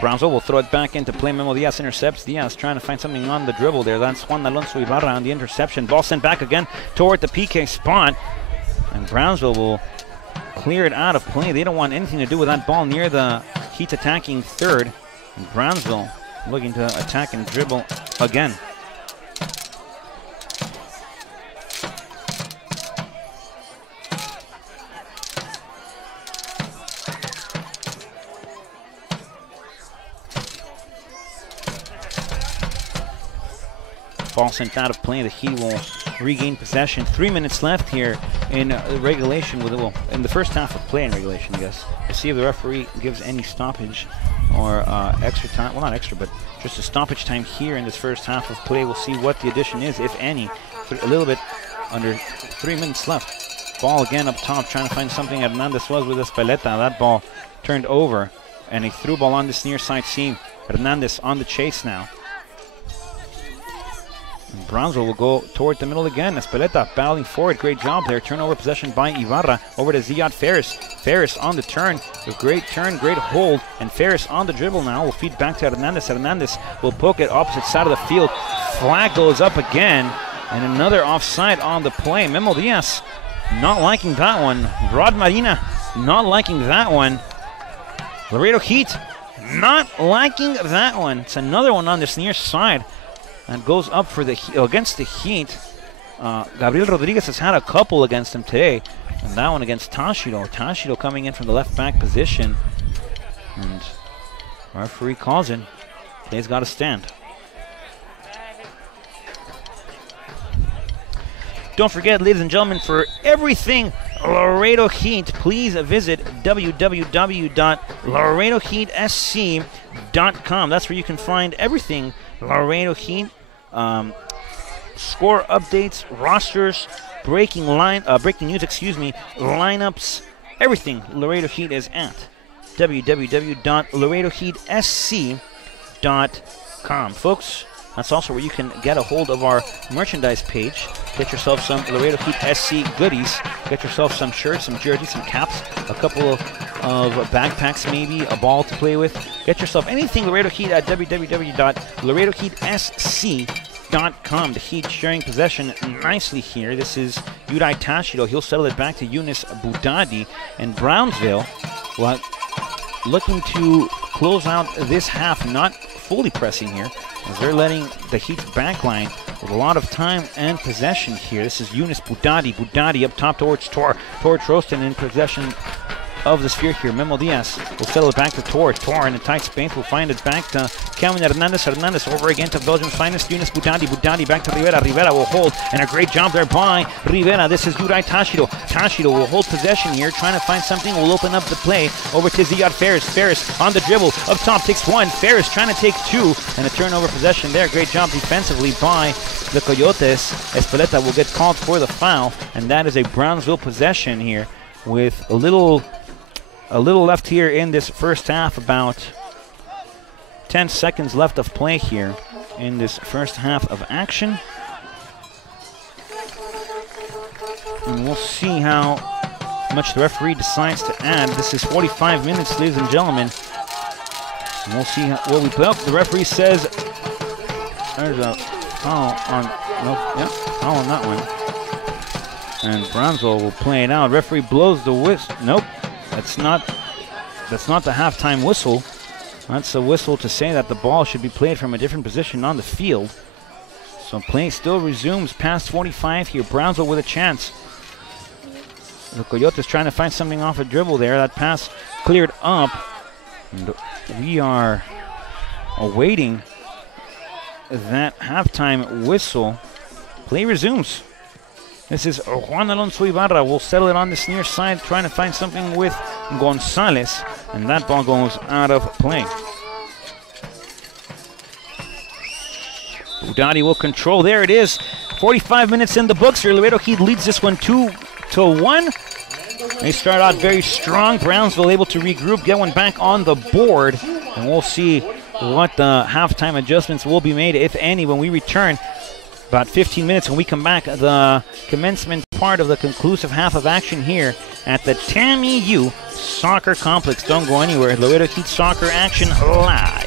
Brownsville will throw it back into play. Memo Diaz intercepts. Diaz trying to find something on the dribble there. That's Juan Alonso Ibarra on the interception. Ball sent back again toward the PK spot. And Brownsville will clear it out of play. They don't want anything to do with that ball near the Heat attacking third. And Brownsville looking to attack and dribble again. Ball sent out of play. The Heat will regain possession. 3 minutes left here in regulation. In the first half of play in regulation, I guess. We'll see if the referee gives any stoppage or extra time. Well, not extra, but just a stoppage time here in this first half of play. We'll see what the addition is, if any. A little bit under 3 minutes left. Ball again up top, trying to find something. Hernandez was with Espeleta. That ball turned over, and a through ball on this near side seam. Hernandez on the chase now. And Brownsville will go toward the middle again. Espeleta battling forward. Great job there. Turnover possession by Ibarra. Over to Ziad Faris. Faris on the turn. A great turn, great hold. And Faris on the dribble now. Will feed back to Hernandez. Hernandez will poke it opposite side of the field. Flag goes up again. And another offside on the play. Memo Diaz not liking that one. Rod Marina not liking that one. Laredo Heat not liking that one. It's another one on this near side. And goes up for against the Heat. Gabriel Rodriguez has had a couple against him today. And that one against Tashido. Tashido coming in from the left back position. And referee calls in. Play's got to stand. Don't forget, ladies and gentlemen, for everything Laredo Heat, please visit www.laredoheatsc.com. That's where you can find everything Laredo Heat. Score updates, rosters, breaking news, lineups, everything Laredo Heat is at www.laredoheatsc.com. Folks, that's also where you can get a hold of our merchandise page. Get yourself some Laredo Heat SC goodies. Get yourself some shirts, some jerseys, some caps, a couple of backpacks maybe, a ball to play with. Get yourself anything Laredo Heat at www.laredoheatsc.com. The Heat sharing possession nicely here. This is Yuri Tashido. He'll settle it back to Yunus Boudadi. And Brownsville, looking to close out this half, not fully pressing here, as they're letting the Heat's backline with a lot of time and possession here. This is Yunus Boudadi. Boudadi up top towards Tor. Towards Roston in possession of the sphere here. Memo Diaz will settle it back to Tor. Tor in a tight space will find it back to Kelvin Hernandez. Hernandez over again to Belgium's finest, Yunus Boudadi. Boudadi back to Rivera. Rivera will hold, and a great job there by Rivera. This is Yuri Tashido. Tashido will hold possession here, trying to find something. Will open up the play over to Ziad Faris. Faris on the dribble. Up top takes one. Faris trying to take two, and a turnover possession there. Great job defensively by the Coyotes. Espeleta will get called for the foul, and that is a Brownsville possession here with a little left here in this first half. About 10 seconds left of play here in this first half of action. And we'll see how much the referee decides to add. This is 45 minutes, ladies and gentlemen. And we'll see what we put up. The referee says there's a foul on, foul on that one. And Brownsville will play it out. Referee blows the whistle. Nope. That's not the halftime whistle. That's a whistle to say that the ball should be played from a different position on the field. So play still resumes past 45 here. Brownsville with a chance. The Coyotes trying to find something off a dribble there. That pass cleared up. And we are awaiting that halftime whistle. Play resumes. This is Juan Alonso Ibarra. Will settle it on this near side, trying to find something with Gonzalez. And that ball goes out of play. Udati will control. There it is. 45 minutes in the books here. Laredo Heat leads this one 2-1. They start out very strong. Brownsville able to regroup, get one back on the board. And we'll see what the halftime adjustments will be made, if any, when we return. About 15 minutes when we come back, the commencement part of the conclusive half of action here at the TAMU Soccer Complex. Don't go anywhere. Laredo Heat Soccer action live.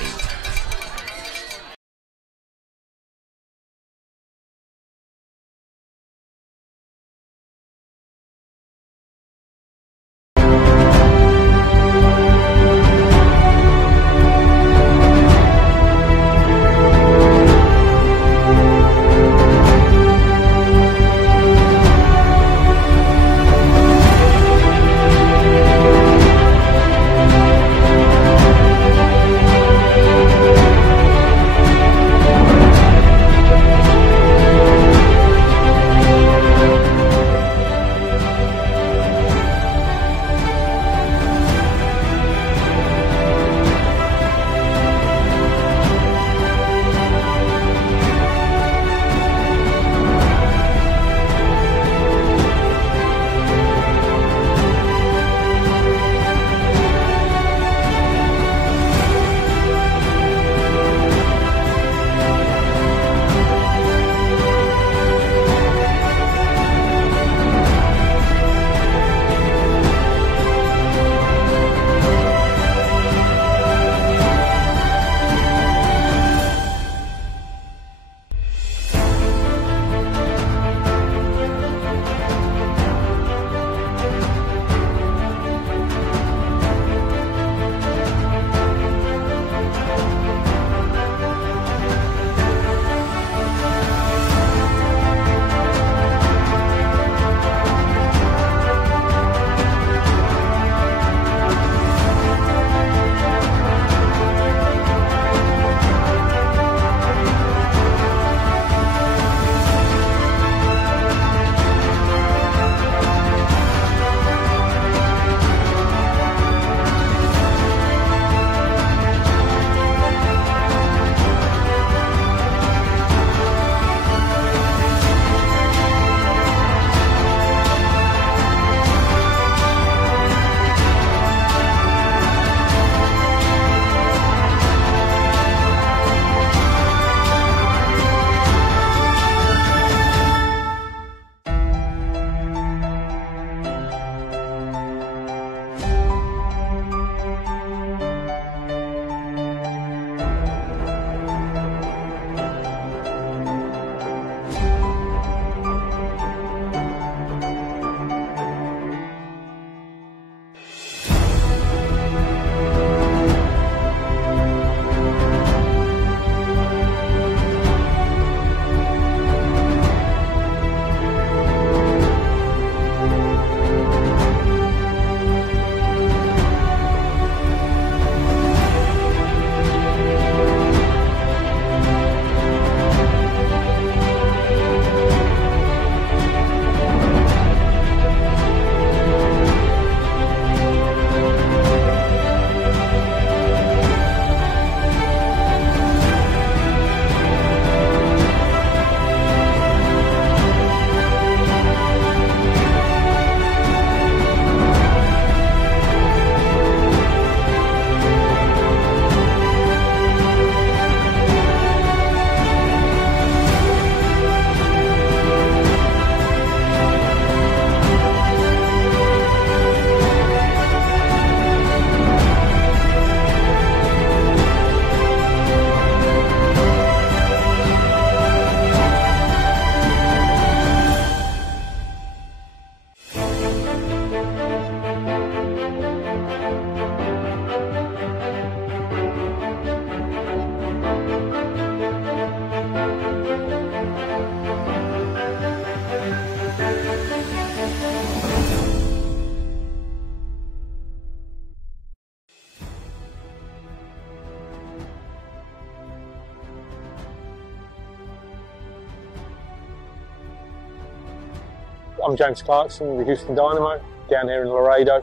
I'm James Clarkson with the Houston Dynamo down here in Laredo.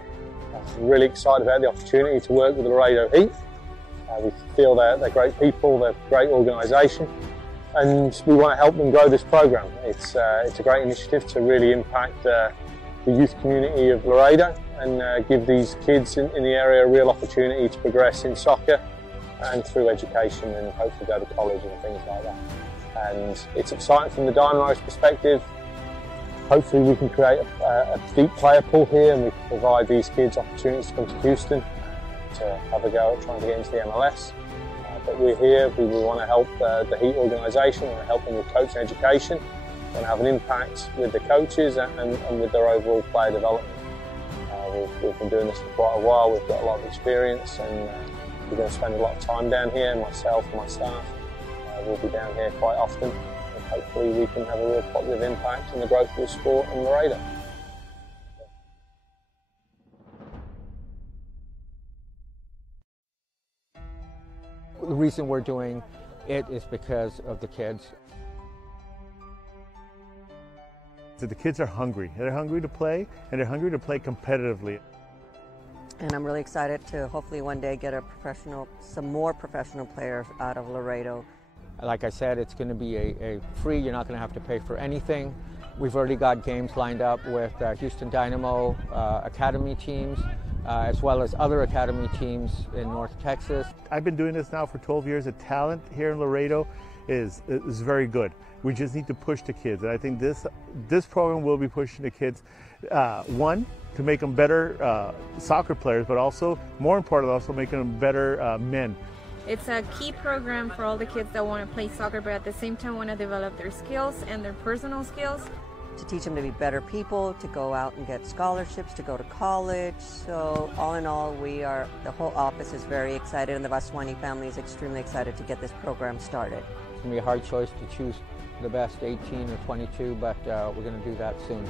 I'm really excited about the opportunity to work with the Laredo Heat. We feel they're great people, they're a great organisation, and we want to help them grow this program. It's a great initiative to really impact the youth community of Laredo and give these kids in the area a real opportunity to progress in soccer and through education and hopefully go to college and things like that. And it's exciting from the Dynamo's perspective. Hopefully we can create a deep player pool here and we can provide these kids opportunities to come to Houston to have a go at trying to get into the MLS. But we're here, we want to help the Heat organisation, we want to help them with coaching education, we want to have an impact with the coaches and with their overall player development. We've been doing this for quite a while, we've got a lot of experience, and we're going to spend a lot of time down here, myself and my staff. We'll be down here quite often. Hopefully we can have a real positive impact on the growth of the sport in Laredo. The reason we're doing it is because of the kids. So the kids are hungry. They're hungry to play, and they're hungry to play competitively. And I'm really excited to hopefully one day get some more professional players out of Laredo. Like I said, it's going to be a free, you're not going to have to pay for anything. We've already got games lined up with Houston Dynamo academy teams, as well as other academy teams in North Texas. I've been doing this now for 12 years. The talent here in Laredo is very good. We just need to push the kids. And I think this program will be pushing the kids, one, to make them better soccer players, but also, more importantly, also making them better men. It's a key program for all the kids that want to play soccer, but at the same time want to develop their skills and their personal skills. To teach them to be better people, to go out and get scholarships, to go to college. So all in all, the whole office is very excited, and the Vaswani family is extremely excited to get this program started. It's going to be a hard choice to choose the best 18 or 22, but we're going to do that soon.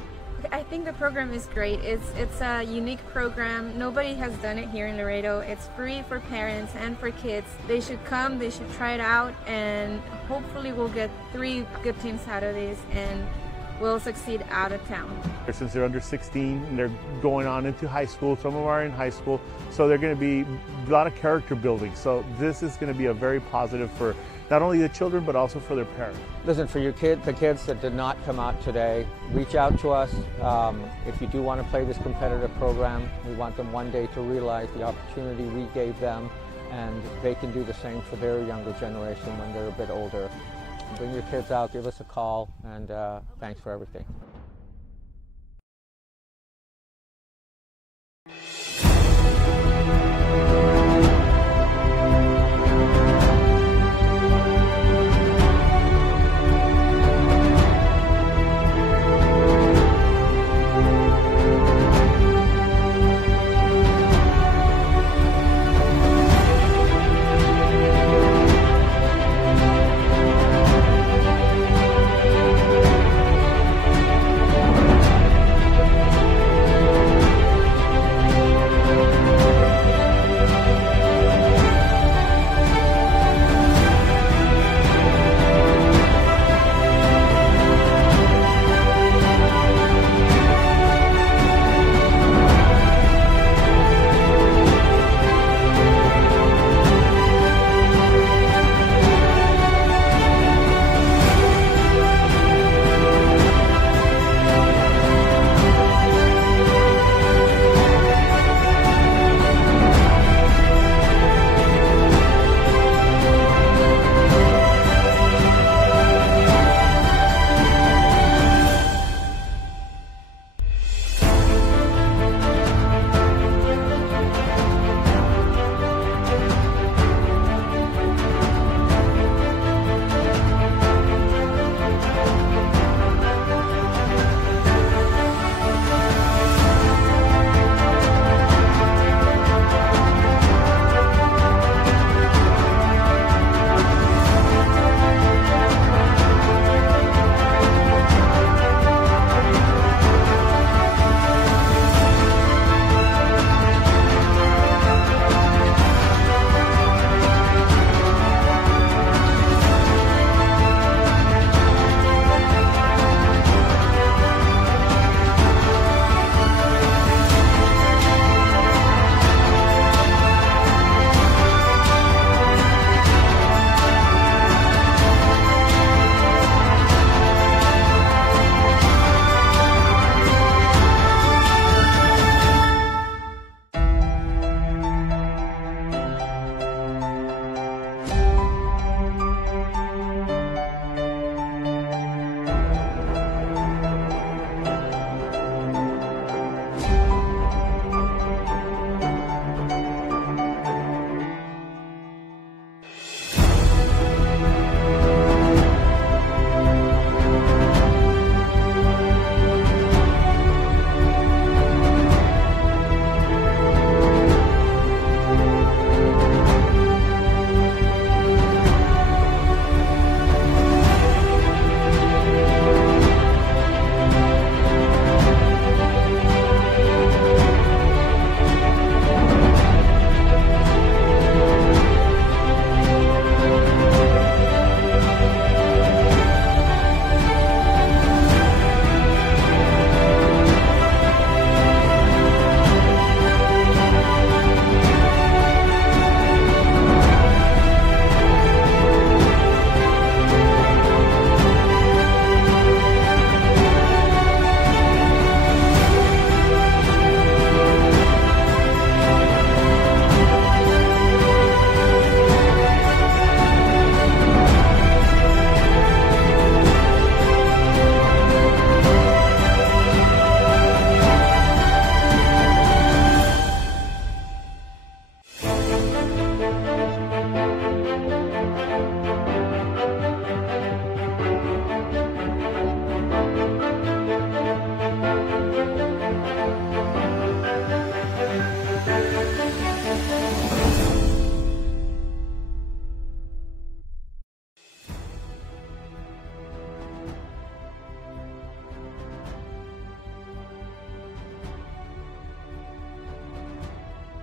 I think the program is great. It's a unique program. Nobody has done it here in Laredo. It's free for parents and for kids. They should come, they should try it out, and hopefully we'll get 3 good teams out of this and we'll succeed out of town. Since they're under 16 and they're going on into high school, some of them are in high school, so they're going to be a lot of character building. So this is going to be a very positive for not only the children but also for their parents. Listen, for the kids that did not come out today, reach out to us. If you do want to play this competitive program, we want them one day to realize the opportunity we gave them, and they can do the same for their younger generation when they're a bit older. Bring your kids out, give us a call, and thanks for everything.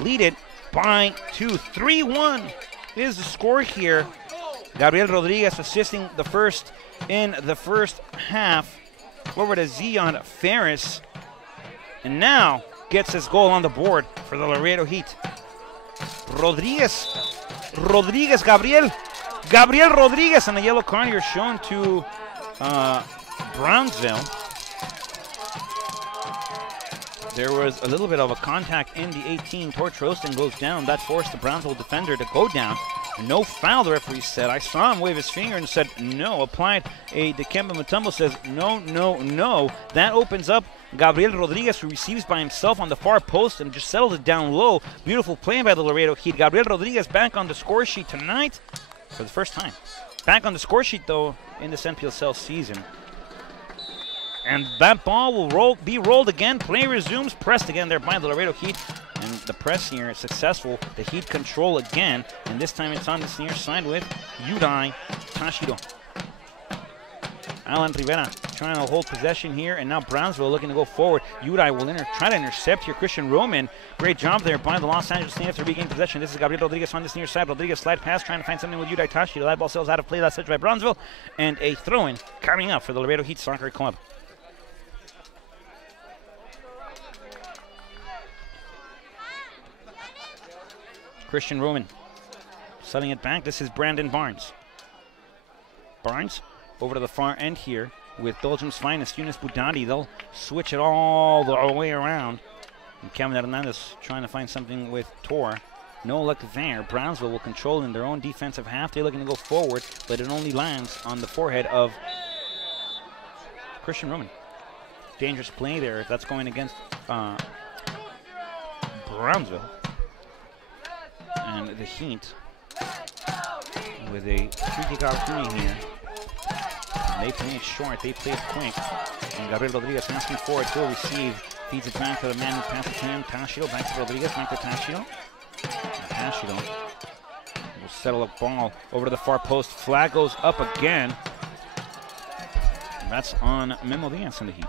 lead it by 2. 3-1 is the score here. Gabriel Rodriguez assisting the first in the first half over to Zion Ferris. And now gets his goal on the board for the Laredo Heat. Rodriguez, Gabriel Rodriguez, and a yellow card here shown to Brownsville. There was a little bit of a contact in the 18. Torch Roasting goes down. That forced the Brownsville defender to go down. No foul, the referee said. I saw him wave his finger and said no. Applied a Dikembe Mutombo, says no. That opens up Gabriel Rodriguez, who receives by himself on the far post and just settles it down low. Beautiful play by the Laredo Heat. Gabriel Rodriguez back on the score sheet tonight for the first time. Back on the score sheet, though, in this NPSL season. And that ball will be rolled again. Play resumes. Pressed again there by the Laredo Heat. And the press here is successful. The Heat control again. And this time it's on the near side with Yudai Tashiro. Alan Rivera trying to hold possession here. And now Brownsville looking to go forward. Yudai will try to intercept here. Christian Roman. Great job there by the Los Angeles Knights to regain possession. This is Gabriel Rodriguez on this near side. Rodriguez slide pass, trying to find something with Yudai Tashiro. That ball sails out of play. That's touched by Brownsville. And a throw-in coming up for the Laredo Heat Soccer Club. Christian Roman setting it back. This is Brandon Barnes. Barnes over to the far end here with Belgium's finest, Yunus Boudadi. They'll switch it all the way around. And Kevin Hernandez trying to find something with Tor. No luck there. Brownsville will control in their own defensive half. They're looking to go forward, but it only lands on the forehead of Christian Roman. Dangerous play there. That's going against Brownsville. And the Heat with a free kick opportunity here. And they play it short, they play it quick. And Gabriel Rodriguez asking for it, will receive, feeds it back to the man who passes to him, Tashiro, back to Rodriguez, back to Tashiro. And Tashiro will settle a ball over to the far post. Flag goes up again. And that's on Memo Diaz in the Heat.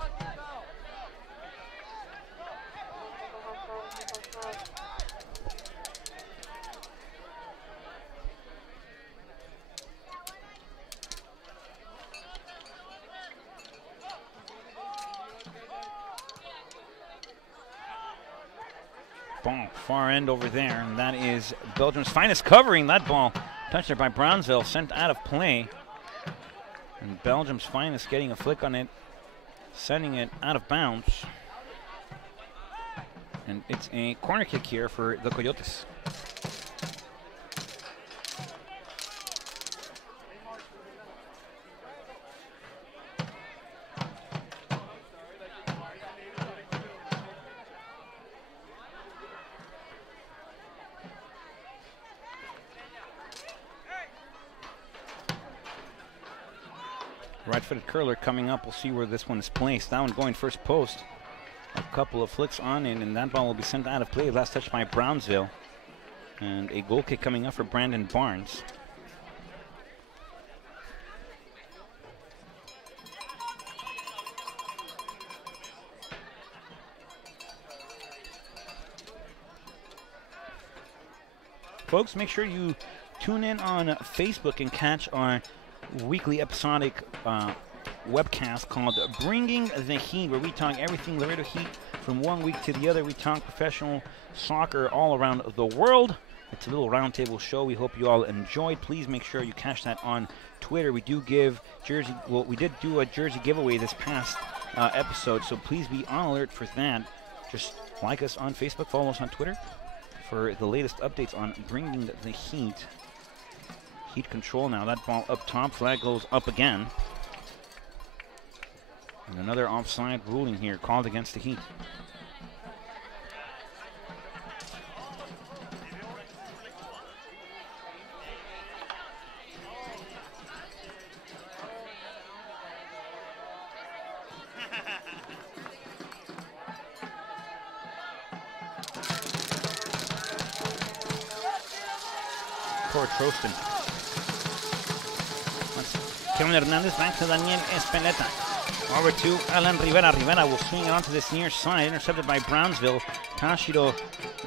Ball far end over there, and that is Belgium's finest covering that ball. Touched there by Brownsville, sent out of play. And Belgium's finest getting a flick on it, sending it out of bounds. And it's a corner kick here for the Coyotes. Right-footed curler coming up. We'll see where this one is placed. That one going first post. A couple of flicks on it, and that ball will be sent out of play. Last touch by Brownsville. And a goal kick coming up for Brandon Barnes. Folks, make sure you tune in on Facebook and catch our weekly episodic webcast called Bringing the Heat, where we talk everything Laredo Heat from one week to the other. We talk professional soccer all around the world. It's a little roundtable show. We hope you all enjoyed. Please make sure you catch that on Twitter. We do give jersey. Well, we did do a jersey giveaway this past episode, so please be on alert for that. Just like us on Facebook, follow us on Twitter for the latest updates on Bringing the Heat. Heat control now. That ball up top. Flag goes up again. And another offside ruling here called against the Heat. Tor Trostin. Kevin Hernandez back to Daniel Espeleta. Over to Alan Rivera. Rivera will swing it onto this near side. Intercepted by Brownsville. Tashiro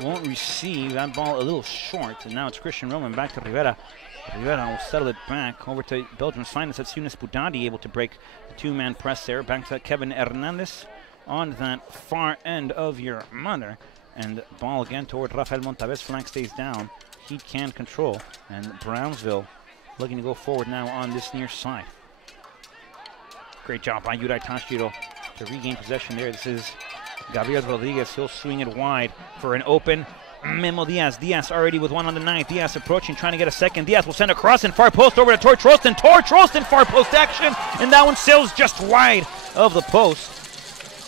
won't receive. That ball a little short, and now it's Christian Roman back to Rivera. Rivera will settle it back over to Belgium's finest. That's Yunus Boudadi able to break the two-man press there. Back to Kevin Hernandez on that far end of your mother. And ball again toward Rafael Montaves. Flank stays down. Heat can control. And Brownsville looking to go forward now on this near side. Great job by Yudai Tashiro to regain possession there. This is Gabriel Rodriguez. He'll swing it wide for an open Memo Diaz. Diaz already with one on the ninth. Diaz approaching, trying to get a second. Diaz will send a cross in far post over to Tor Trostin. Tor Trostin far post action, and that one sails just wide of the post.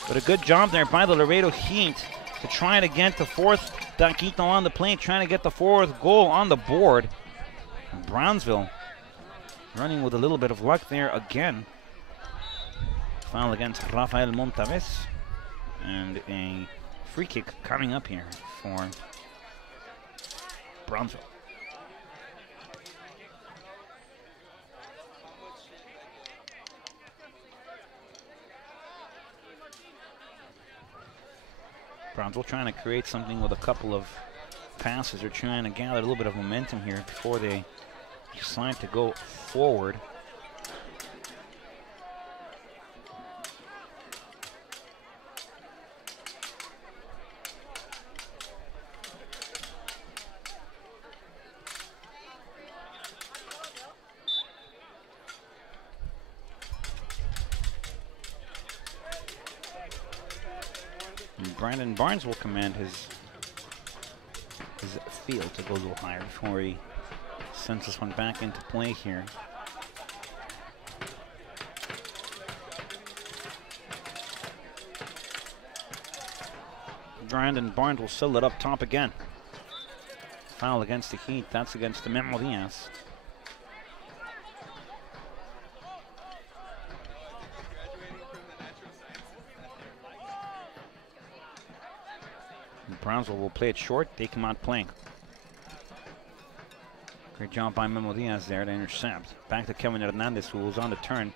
But a good job there by the Laredo Heat to try to get the fourth taquito on the plate, trying to get the fourth goal on the board. And Brownsville running with a little bit of luck there again. Foul against Rafael Montaves. And a free kick coming up here for Brownsville. Brownsville trying to create something with a couple of passes. They're trying to gather a little bit of momentum here before they decide to go forward. Brandon Barnes will command his field to go a little higher before he sends this one back into play here. Brandon Barnes will settle it up top again. Foul against the Heat. That's against the Memo Diaz. Brownsville will play it short. They come out playing. Great job by Memo Diaz there to intercept. Back to Kevin Hernandez, who was on the turn.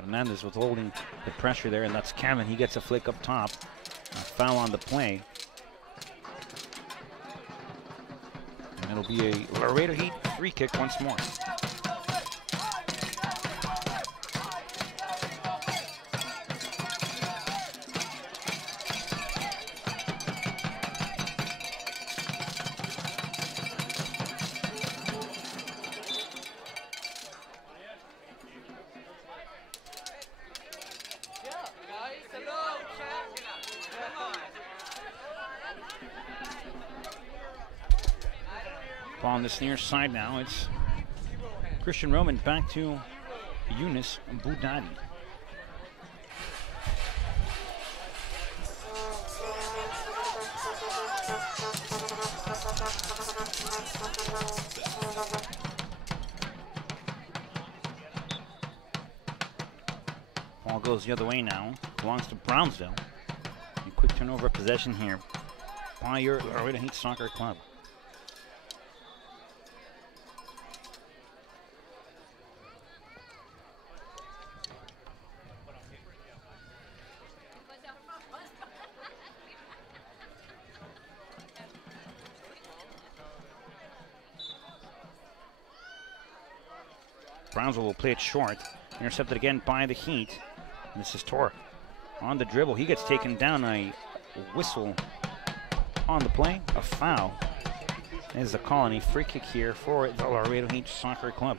Hernandez was holding the pressure there, and that's Kevin. He gets a flick up top. A foul on the play. And it'll be a Laredo Heat free kick once more. On this near side now, it's Christian Roman back to Yunus Boudadi. Ball goes the other way now, belongs to Brownsville. A quick turnover of possession here by your Laredo Heat Soccer Club. Brownsville will play it short. Intercepted again by the Heat. And this is Tor on the dribble. He gets taken down. A whistle on the play. A foul. There's a call and a free kick here for the Laredo Heat Soccer Club.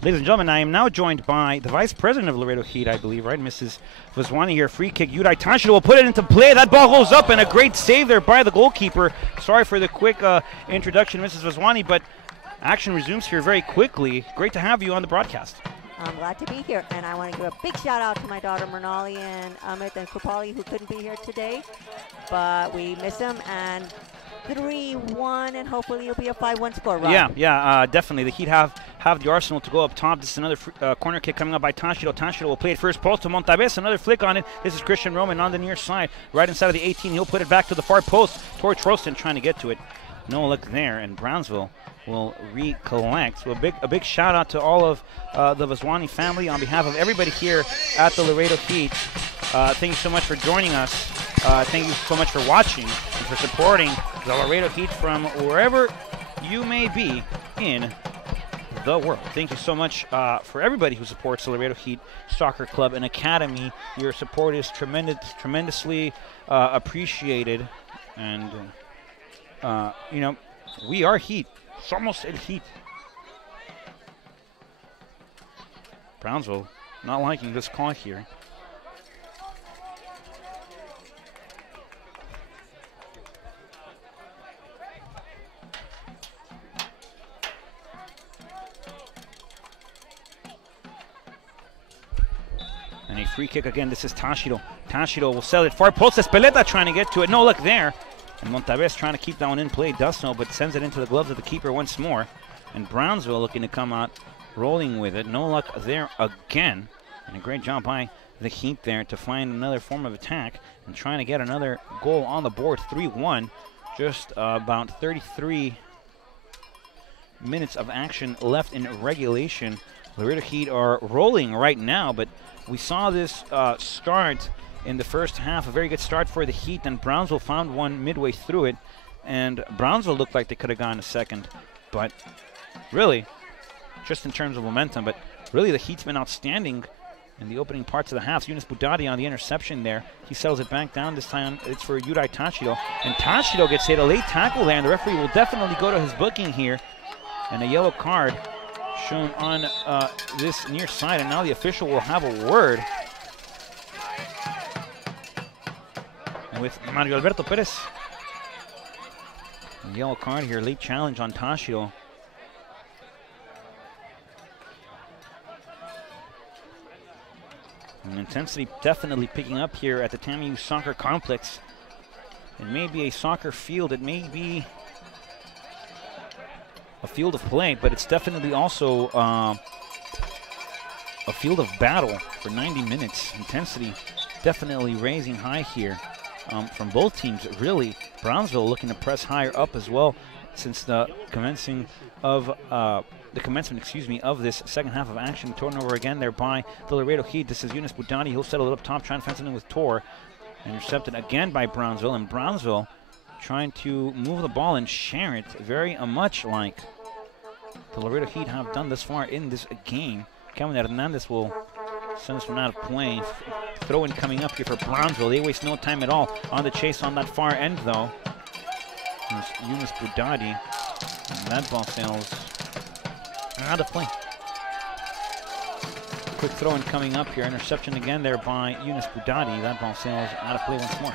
Ladies and gentlemen, I am now joined by the Vice President of Laredo Heat, I believe, right? Mrs. Vaswani here. Free kick. Yudai Tashiro will put it into play. That ball goes up, and a great save there by the goalkeeper. Sorry for the quick introduction, Mrs. Vaswani, but action resumes here very quickly. Great to have you on the broadcast. I'm glad to be here, and I want to give a big shout out to my daughter Mernali and Amit and Krupali, who couldn't be here today, but we miss them. And 3-1, and hopefully it'll be a 5-1 score. Rob. Yeah, definitely. The Heat have the arsenal to go up top. This is another corner kick coming up by Tashiro. Tashiro will play it first post to Montalves. Another flick on it. This is Christian Roman on the near side, right inside of the 18. He'll put it back to the far post. Towards Roston trying to get to it. No look there, and Brownsville will recollect. So a big shout out to all of the Vaswani family on behalf of everybody here at the Laredo Heat. Thank you so much for joining us. Thank you so much for watching and for supporting the Laredo Heat from wherever you may be in the world. Thank you so much for everybody who supports the Laredo Heat Soccer Club and Academy. Your support is tremendously appreciated, and you know, we are Heat. Somos el Heat. Brownsville not liking this call here. And a free kick again. This is Tashiro. Tashiro will sell it far post. Espeleta trying to get to it. No luck there. And Montalves trying to keep that one in play. Does so, but sends it into the gloves of the keeper once more. And Brownsville looking to come out rolling with it. No luck there again. And a great job by the Heat there to find another form of attack and trying to get another goal on the board. 3-1. Just about 33 minutes of action left in regulation. Laredo Heat are rolling right now, but we saw this start in the first half, a very good start for the Heat, and Brownsville found one midway through it, and Brownsville looked like they could have gone a second, but really, just in terms of momentum, but really the Heat's been outstanding in the opening parts of the half. Yunus Budadi on the interception there. He settles it back down. This time it's for Yudai Tashiro, and Tashiro gets hit. A late tackle there, and the referee will definitely go to his booking here, and a yellow card shown on this near side, and now the official will have a word with Mario Alberto Perez. Yellow card here, late challenge on Tashiro. And intensity definitely picking up here at the TAMU Soccer Complex. It may be a soccer field, it may be a field of play, but it's definitely also a field of battle for 90 minutes. Intensity definitely raising high here. From both teams, really. Brownsville looking to press higher up as well since the commencement of this second half of action. Turnover again there by the Laredo Heat. This is Yunus Budani. He'll settle it up top, trying to fence it in with Tor. Intercepted again by Brownsville, and Brownsville trying to move the ball and share it, very much like the Laredo Heat have done this far in this game. Kevin Hernandez will send this one out of play. Throw-in coming up here for Brownsville. They waste no time at all on the chase on that far end, though. There's Yunus Budadi. And that ball sails out of play. Quick throw-in coming up here. Interception again there by Yunus Budadi. That ball sails out of play once more.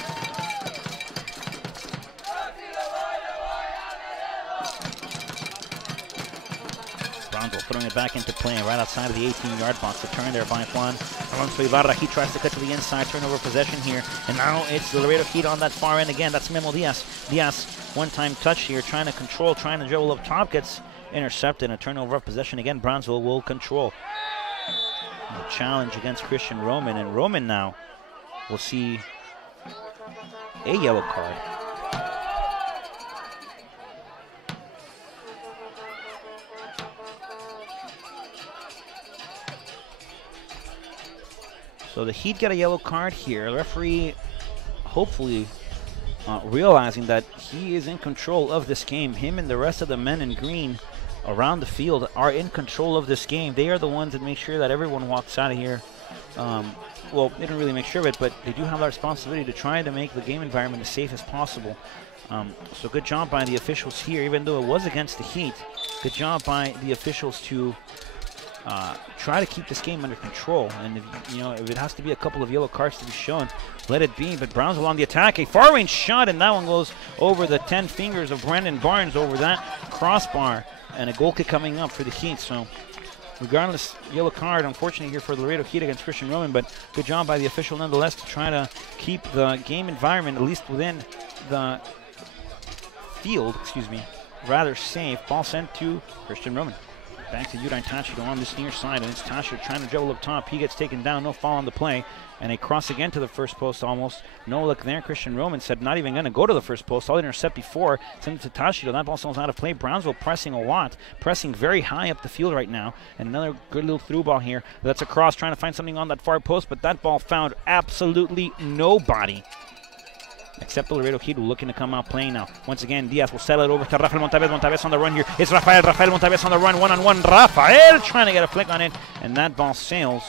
Brownsville throwing it back into play right outside of the 18-yard box. The turn there by Juan Alonso Ibarra. He tries to cut to the inside. Turnover possession here. And now it's the Laredo Heat on that far end again. That's Memo Diaz. Diaz, one-time touch here, trying to control, trying to dribble up top. Gets intercepted. A turnover of possession again. Brownsville will control. And a challenge against Christian Roman. And Roman now will see a yellow card. So the Heat get a yellow card here. The referee hopefully realizing that he is in control of this game. Him and the rest of the men in green around the field are in control of this game. They are the ones that make sure that everyone walks out of here. Well, they don't really make sure of it, but they do have that responsibility to try to make the game environment as safe as possible. So good job by the officials here, even though it was against the Heat. Good job by the officials to try to keep this game under control, and if it has to be a couple of yellow cards to be shown, let it be. But Brownsville on the attack, a far-range shot, and that one goes over the 10 fingers of Brandon Barnes over that crossbar, and a goal kick coming up for the Heat. So regardless, yellow card, unfortunately, here for the Laredo Heat against Christian Roman, but good job by the official nonetheless to try to keep the game environment, at least within the field, rather safe. Ball sent to Christian Roman. Back to Yudai Tachiro on this near side, and it's Tachiro trying to dribble up top. He gets taken down, no foul on the play, and a cross again to the first post almost. No look there. Christian Roman said not even going to go to the first post. Saw the intercept before, sent it to Tachiro. That ball still out of play. Brownsville pressing a lot, pressing very high up the field right now, and another good little through ball here. That's a cross, trying to find something on that far post, but that ball found absolutely nobody. Except the Laredo Heat looking to come out playing now. Once again, Diaz will settle it over to Rafael Montaves. Montaves on the run here. It's Rafael Montaves on the run. One-on-one. Rafael trying to get a flick on it. And that ball sails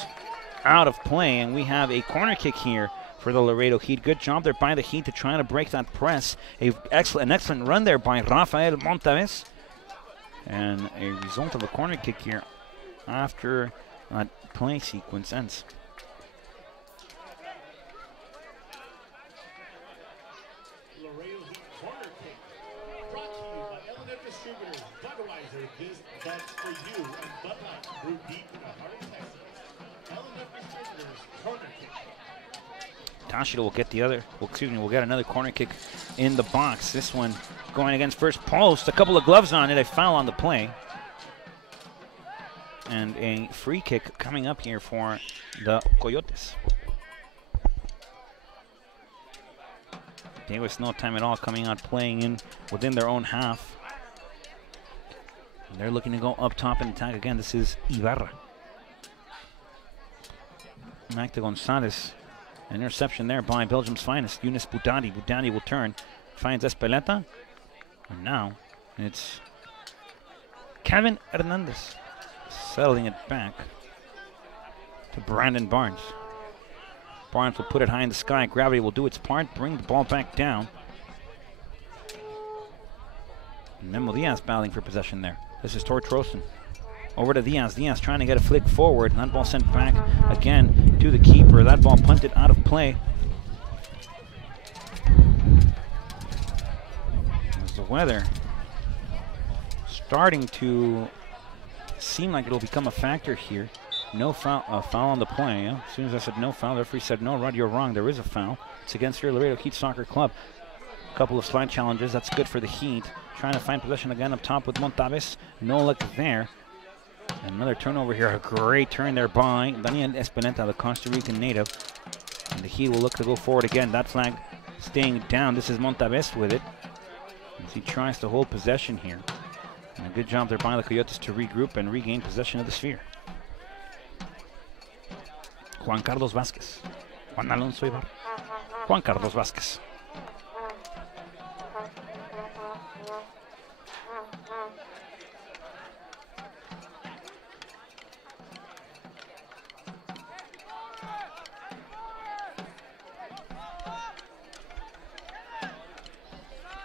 out of play. And we have a corner kick here for the Laredo Heat. Good job there by the Heat to try to break that press. An excellent run there by Rafael Montaves. And a result of a corner kick here after that play sequence ends. Tachiro will get we'll get another corner kick in the box. This one going against first post. A couple of gloves on it. A foul on the play. And a free kick coming up here for the Coyotes. There was no time at all coming out playing in within their own half. And they're looking to go up top and attack again. This is Ibarra. Magda Gonzalez. An interception there by Belgium's finest, Yunus Boudadi. Boudadi will turn, finds Espeleta. And now it's Kevin Hernandez settling it back to Brandon Barnes. Barnes will put it high in the sky. Gravity will do its part, bring the ball back down. And Memo Diaz battling for possession there. This is Tortrosen. Over to Diaz. Diaz trying to get a flick forward. And that ball sent back again to the keeper. That ball punted out of play. As the weather starting to seem like it'll become a factor here. No foul, foul on the play. Yeah? As soon as I said no foul, the referee said no, Rod, you're wrong. There is a foul. It's against your Laredo Heat Soccer Club. A couple of slide challenges. That's good for the Heat. Trying to find possession again up top with Montaves. No luck there. Another turnover here, a great turn there by Daniel Espeleta, the Costa Rican native. And the Heat will look to go forward again. That flag staying down. This is Montaves with it, as he tries to hold possession here. And a good job there by the Coyotes to regroup and regain possession of the sphere. Juan Carlos Vázquez. Juan Alonso Ibarra. Juan Carlos Vázquez.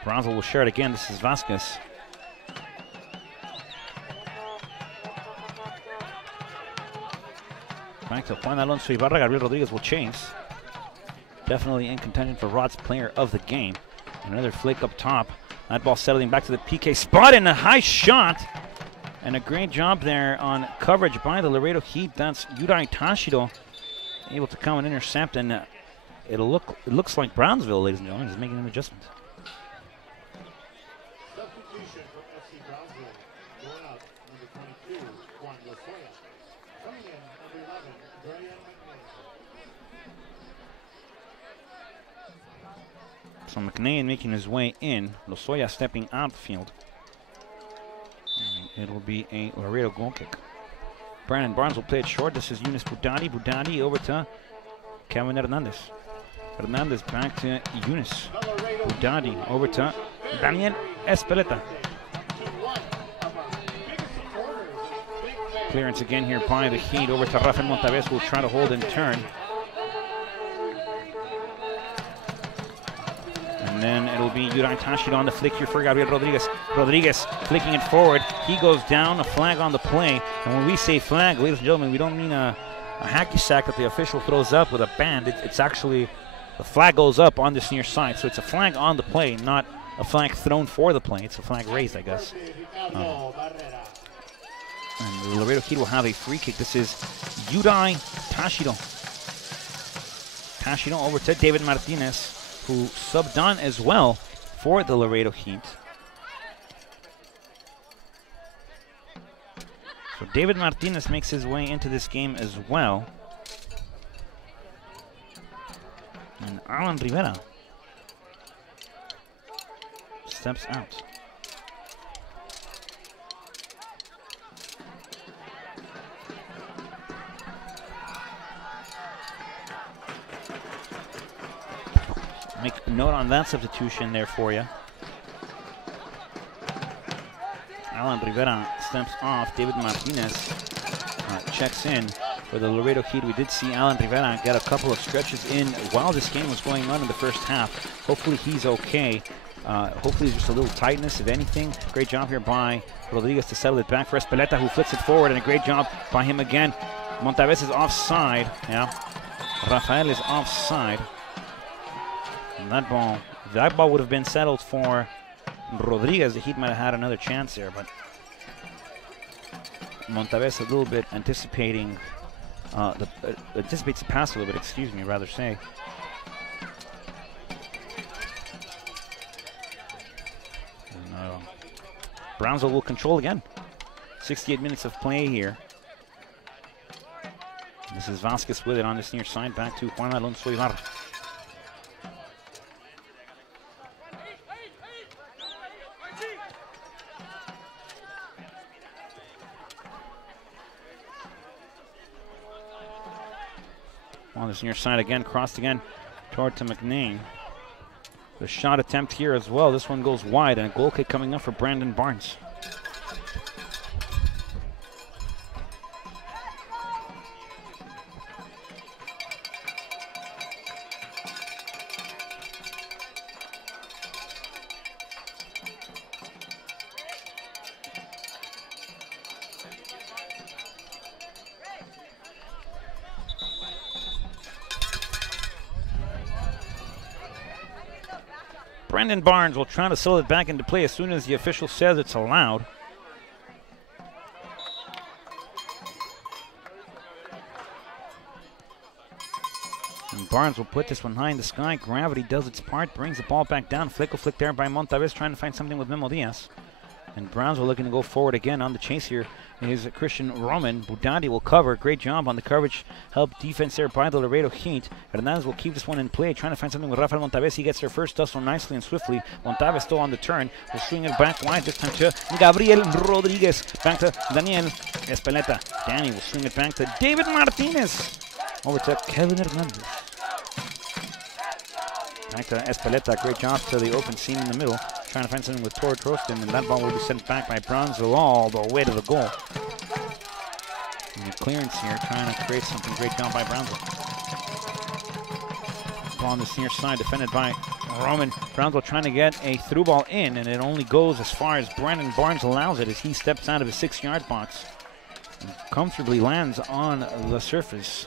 Brownsville will share it again. This is Vázquez. Back to Juan Alonso Ibarra. Gabriel Rodriguez will chase. Definitely in contention for Rod's player of the game. Another flick up top. That ball settling back to the PK spot and a high shot. And a great job there on coverage by the Laredo Heat. That's Yudai Tachiro able to come and intercept. And it looks like Brownsville, ladies and gentlemen, is making an adjustment. Substitution for FC Brownsville. Going out, number 22, Juan Lozoya. Coming in, number 11, Brian McNair. So McNair making his way in. Lozoya stepping out the field. And it'll be a Laredo goal kick. Brandon Barnes will play it short. This is Yunus Boudadi. Boudadi over to Kevin Hernandez. Hernandez back to Yunus. Boudadi over to Daniel Espeleta. Clearance again here by the Heat over to Rafael Montaves, who will try to hold and turn. And then it'll be Yudai Tachiro on the flick here for Gabriel Rodriguez. Rodriguez flicking it forward. He goes down, a flag on the play. And when we say flag, ladies and gentlemen, we don't mean a hacky sack that the official throws up with a band. It's actually, the flag goes up on this near side. So it's a flag on the play, not a flag thrown for the play. It's a flag raised, I guess. And the Laredo Heat will have a free kick. This is Yudai Tashido. Tashido over to David Martinez, who subbed on as well for the Laredo Heat. So David Martinez makes his way into this game as well. And Alan Rivera steps out. Make a note on that substitution there for you. Alan Rivera steps off. David Martinez checks in for the Laredo Heat. We did see Alan Rivera get a couple of stretches in while this game was going on in the first half. Hopefully he's okay. Hopefully just a little tightness, if anything. Great job here by Rodriguez to settle it back for Espeleta, who flicks it forward, and a great job by him again. Montavez is offside. Yeah, Rafael is offside. And that ball would have been settled for Rodriguez. The Heat might have had another chance there, but Montavez a little bit anticipating anticipates the pass a little bit, excuse me, rather say. And, Brownsville will control again. 68 minutes of play here. This is Vasquez with it on this near side, back to Juan Alonso Ibarra. On this near side again, crossed again toward to McNain. The shot attempt here as well. This one goes wide, and a goal kick coming up for Brandon Barnes. Brandon Barnes will try to settle it back into play as soon as the official says it's allowed. And Barnes will put this one high in the sky. Gravity does its part, brings the ball back down. Flick there by Montavez, trying to find something with Memo Diaz. And Brownsville looking to go forward again on the chase here is Christian Roman. Budadi will cover. Great job on the coverage. Help defense there by the Laredo Heat. Hernandez will keep this one in play, trying to find something with Rafael Montavez. He gets there first, does so nicely and swiftly. Montavez still on the turn. Will swing it back wide this time to Gabriel Rodriguez. Back to Daniel Espeleta. Danny will swing it back to David Martinez. Over to Kevin Hernandez. Back to Espeleta. Great job to the open seam in the middle. Trying to find something with Tor Trostin, and that ball will be sent back by Brownsville all the way to the goal. And the clearance here, trying to create something. Great job by Brownsville. Ball on this near side, defended by Roman. Brownsville trying to get a through ball in, and it only goes as far as Brandon Barnes allows it as he steps out of his 6-yard box and comfortably lands on the surface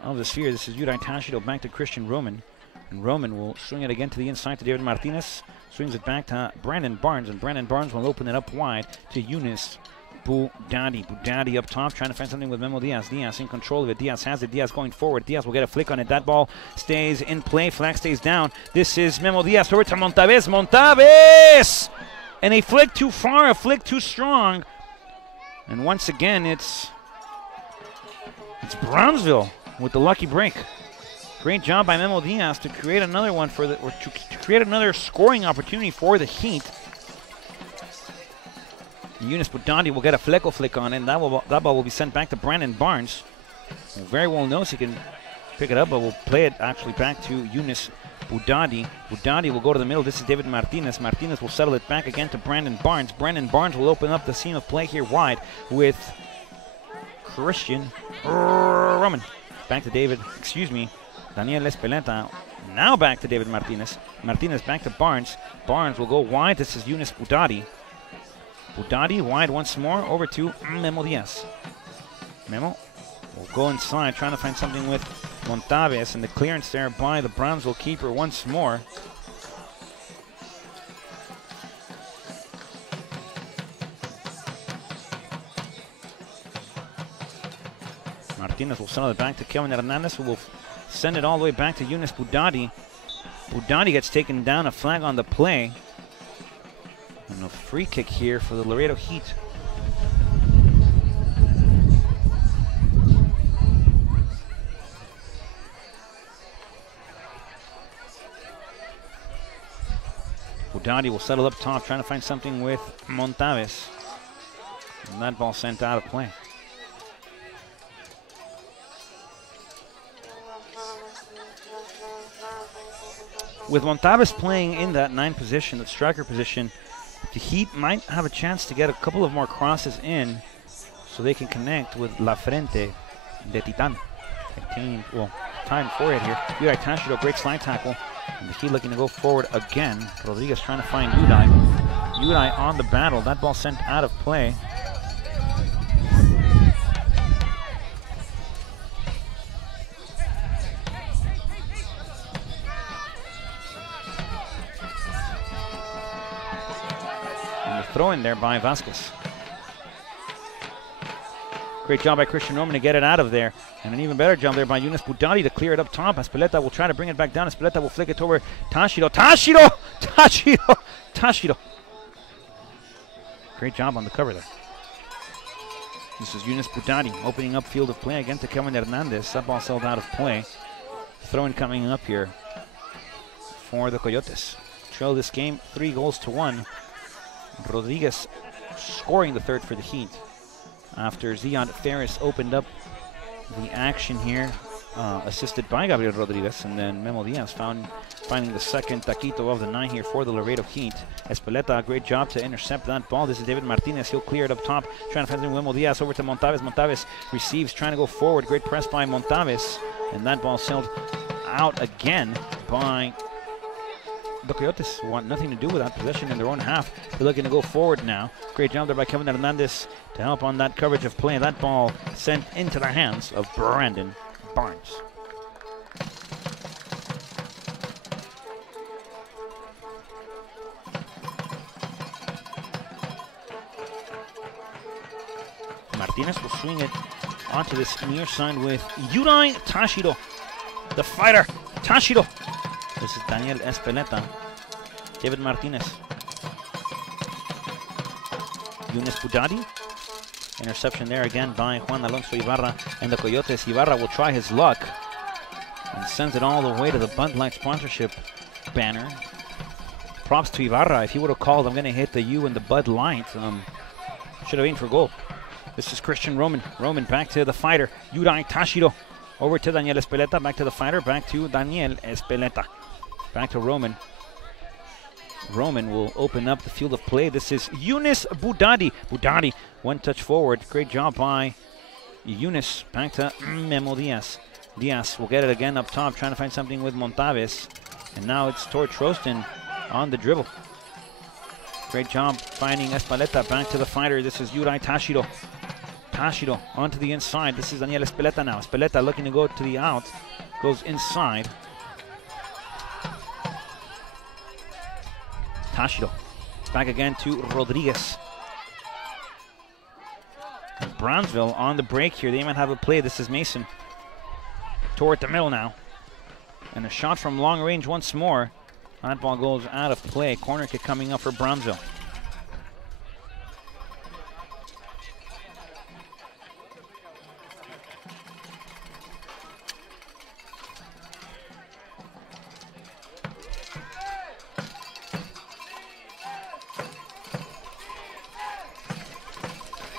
of the sphere. This is Yudai Tashido back to Christian Roman. And Roman will swing it again to the inside to David Martinez. Swings it back to Brandon Barnes, and Brandon Barnes will open it up wide to Eunice Budadi. Budadi up top, trying to find something with Memo Diaz. Diaz in control of it. Diaz has it. Diaz going forward. Diaz will get a flick on it. That ball stays in play. Flag stays down. This is Memo Diaz over to Montavez. Montavez! And a flick too far, a flick too strong. And once again, it's Brownsville with the lucky break. Great job by Memo Diaz to create another one for the, or to create another scoring opportunity for the Heat. Eunice Budadi will get a flick on it, and that ball will be sent back to Brandon Barnes, who very well knows he can pick it up, but will play it actually back to Eunice Budadi. Budadi will go to the middle. This is David Martinez. Martinez will settle it back again to Brandon Barnes. Brandon Barnes will open up the seam of play here wide with Christian Roman. Back to Daniel Espeleta. Now back to David Martinez. Martinez back to Barnes. Barnes will go wide. This is Eunice Budadi. Budadi wide once more over to Memo Diaz. Memo will go inside, trying to find something with Montavez, and the clearance there by the Brownsville keeper once more. Martinez will send it back to Kevin Hernandez, who will send it all the way back to Yunus Budadi. Budadi gets taken down, a flag on the play. And a free kick here for the Laredo Heat. Budadi will settle up top, trying to find something with Montaves. And that ball sent out of play. With Montaves playing in that 9 position, that striker position, the Heat might have a chance to get a couple of more crosses in so they can connect with La Frente de Titan. Time for it here. Udai Tashido, great slide tackle. And the Heat looking to go forward again. Rodriguez trying to find Udai. Udai on the battle. That ball sent out of play. Throw in there by Vasquez. Great job by Christian Roman to get it out of there. And an even better job there by Yunus Budadi to clear it up top. Espeleta will try to bring it back down. Espeleta will flick it toward Tashido. Tashido! Great job on the cover there. This is Yunus Budadi opening up field of play again to Kevin Hernandez. That ball sailed out of play. Throw-in coming up here for the Coyotes. Trail this game 3-1. Rodriguez scoring the third for the Heat after Zion Ferris opened up the action here, assisted by Gabriel Rodriguez, and then Memo Diaz finding the second taquito of the night here for the Laredo Heat. Espeleta, great job to intercept that ball. This is David Martinez. He'll clear it up top, trying to find Memo Diaz over to Montaves. Montaves receives, trying to go forward. Great press by Montaves, and that ball sailed out again by the Coyotes. Want nothing to do with that possession in their own half. They're looking to go forward now. Great job there by Kevin Hernandez to help on that coverage of play. That ball sent into the hands of Brandon Barnes. Martinez will swing it onto this near side with Udai Tashido, the fighter. Tashido. This is Daniel Espeleta. David Martinez. Yunus Budadi. Interception there again by Juan Alonso Ibarra and the Coyotes. Ibarra will try his luck and sends it all the way to the Bud Light sponsorship banner. Props to Ibarra. If he would have called, I'm going to hit the U and the Bud Light. Should have aimed for goal. This is Christian Roman. Roman back to the fighter. Udai Tashido. Over to Daniel Espeleta. Back to the fighter. Back to Daniel Espeleta. Back to Roman. Roman will open up the field of play. This is Yunus Budadi. Budadi, one touch forward. Great job by Yunus. Back to Memo Diaz. Diaz will get it again up top, trying to find something with Montaves. And now it's toward Trostin on the dribble. Great job finding Espeleta. Back to the fighter. This is Udai Tashido. Tashido onto the inside. This is Daniel Espeleta now. Espeleta looking to go to the out. Goes inside. Tashido. Back again to Rodriguez. And Brownsville on the break here. They might have a play. This is Mason. Toward the middle now. And a shot from long range once more. That ball goes out of play. Corner kick coming up for Brownsville.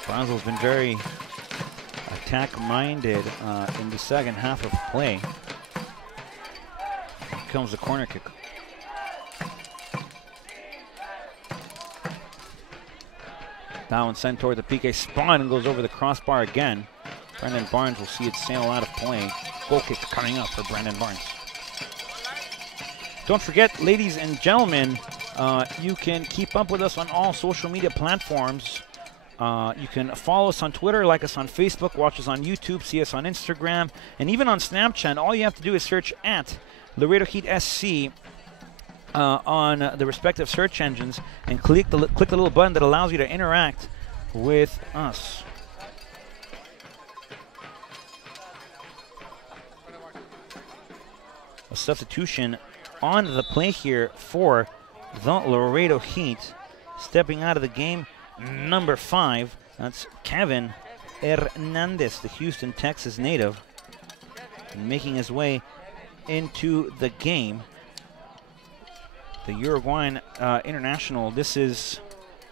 Brownsville's been very attack-minded in the second half of play. Here comes the corner kick. That one sent toward the PK spot and goes over the crossbar again. Brandon Barnes will see it sail out of play. Goal kick coming up for Brandon Barnes. Don't forget, ladies and gentlemen, you can keep up with us on all social media platforms. You can follow us on Twitter, like us on Facebook, watch us on YouTube, see us on Instagram, and even on Snapchat. All you have to do is search at Laredo Heat SC on the respective search engines and click the little button that allows you to interact with us. A substitution on the play here for the Laredo Heat. Stepping out of the game, number 5. That's Kevin Hernandez, the Houston, Texas native, making his way into the game. The Uruguayan international. This is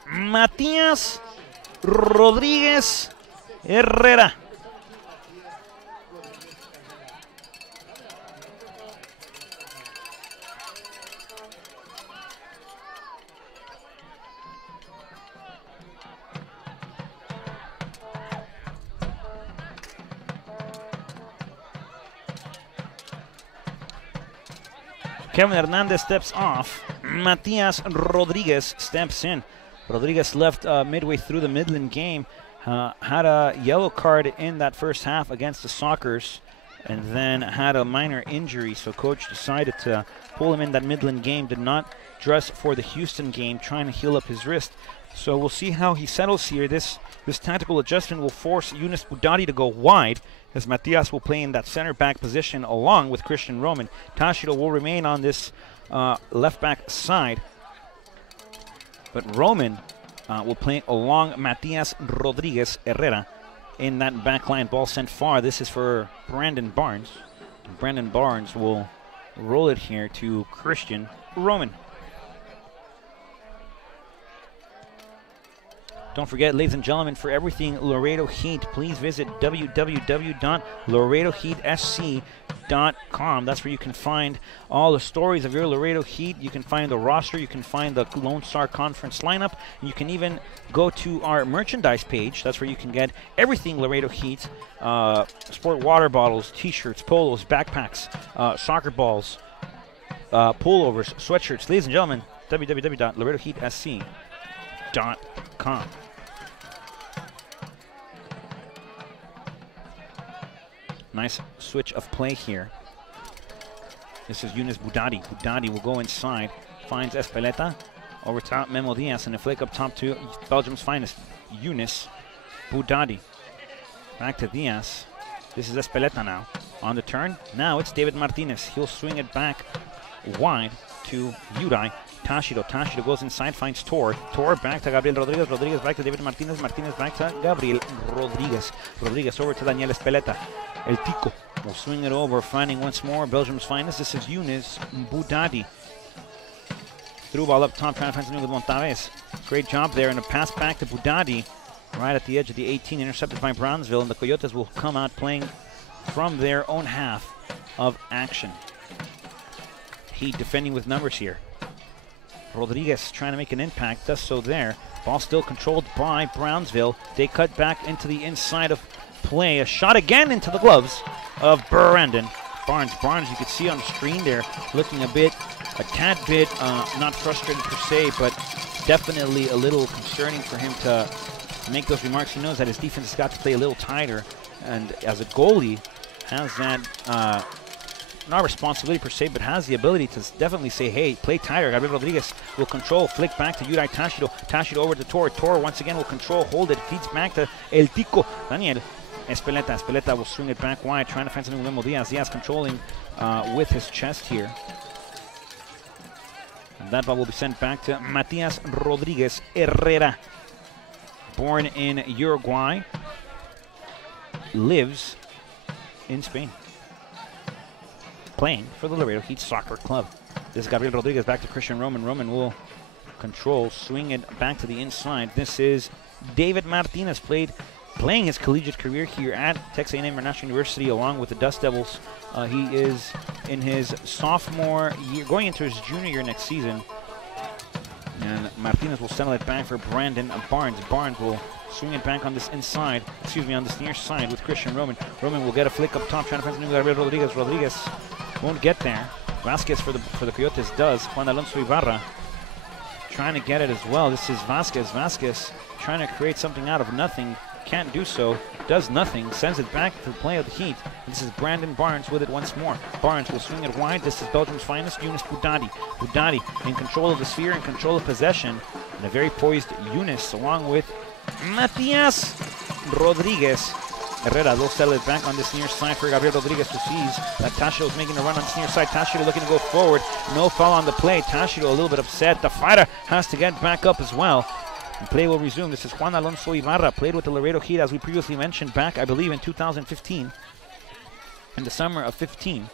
Matias Rodriguez Herrera. Kevin Hernandez steps off. Matias Rodriguez steps in. Rodriguez left midway through the Midland game. Had a yellow card in that first half against the Sockers, and then had a minor injury. So coach decided to pull him in that Midland game. Did not dress for the Houston game, trying to heal up his wrist. So we'll see how he settles here. This tactical adjustment will force Yunus Budati to go wide, as Matias will play in that center back position along with Christian Roman. Tashiro will remain on this left back side, but Roman will play along Matias Rodriguez Herrera in that back line. Ball sent far. This is for Brandon Barnes. Brandon Barnes will roll it here to Christian Roman. Don't forget, ladies and gentlemen, for everything Laredo Heat, please visit www.laredoheatsc.com. That's where you can find all the stories of your Laredo Heat. You can find the roster. You can find the Lone Star Conference lineup. You can even go to our merchandise page. That's where you can get everything Laredo Heat. Sport water bottles, t-shirts, polos, backpacks, soccer balls, pullovers, sweatshirts. Ladies and gentlemen, www.laredoheatsc.com. Nice switch of play here. This is Yunus Budati. Budati will go inside, finds Espeleta. Over top, Memo Diaz, and a flick up top to Belgium's finest, Yunus Budati. Back to Diaz. This is Espeleta now. On the turn, now it's David Martinez. He'll swing it back wide to Yudai. Tashiro goes inside, finds Tor. Tor back to Gabriel Rodriguez. Rodriguez back to David Martinez. Martinez back to Gabriel Rodriguez. Rodriguez over to Daniel Espeleta. El Tico will swing it over, finding once more Belgium's finest. This is Yunus Budati. Through ball up top, trying to find something with Montaves. Great job there, and a pass back to Budati. Right at the edge of the 18, intercepted by Brownsville, and the Coyotes will come out playing from their own half of action. Heat defending with numbers here. Rodriguez trying to make an impact, does so there. Ball still controlled by Brownsville. They cut back into the inside of play. A shot again into the gloves of Brandon Barnes. Barnes, you can see on the screen there, looking a tad bit, not frustrated per se, but definitely a little concerning for him to make those remarks. He knows that his defense has got to play a little tighter, and as a goalie, has that not responsibility per se, but has the ability to definitely say, hey, play tighter. Gabriel Rodriguez will control, flick back to Yudai Tashiro. Tashiro over to Tor. Tor once again will control, hold it, feeds back to El Tico. Daniel Espeleta. Espeleta will swing it back wide, trying to find something with Memo Diaz. Diaz controlling with his chest here. And that ball will be sent back to Matias Rodriguez Herrera. Born in Uruguay, lives in Spain, playing for the Laredo Heat Soccer Club. This is Gabriel Rodriguez back to Christian Roman. Roman will control, swing it back to the inside. This is David Martinez, playing his collegiate career here at Texas A&M International University along with the Dust Devils. He is in his sophomore year, going into his junior year next season. And Martinez will settle it back for Brandon Barnes. Barnes will swing it back on this inside, on this near side with Christian Roman. Roman will get a flick up top, trying to find something with Gabriel Rodriguez. Rodriguez won't get there. Vasquez for the Coyotes does. Juan Alonso Ibarra trying to get it as well. This is Vasquez. Vasquez trying to create something out of nothing. Can't do so. Does nothing. Sends it back to the play of the Heat. This is Brandon Barnes with it once more. Barnes will swing it wide. This is Belgium's finest, Yunus Budati. Budati in control of the sphere, in control of possession. And a very poised Yunus along with Matias Rodriguez Herrera, they'll settle it back on this near side for Gabriel Rodriguez, who sees that Tashiro is making a run on this near side. Tashiro looking to go forward. No foul on the play. Tashiro a little bit upset. The fighter has to get back up as well. And play will resume. This is Juan Alonso Ibarra, played with the Laredo Heat, as we previously mentioned, back, I believe, in 2015. In the summer of 15.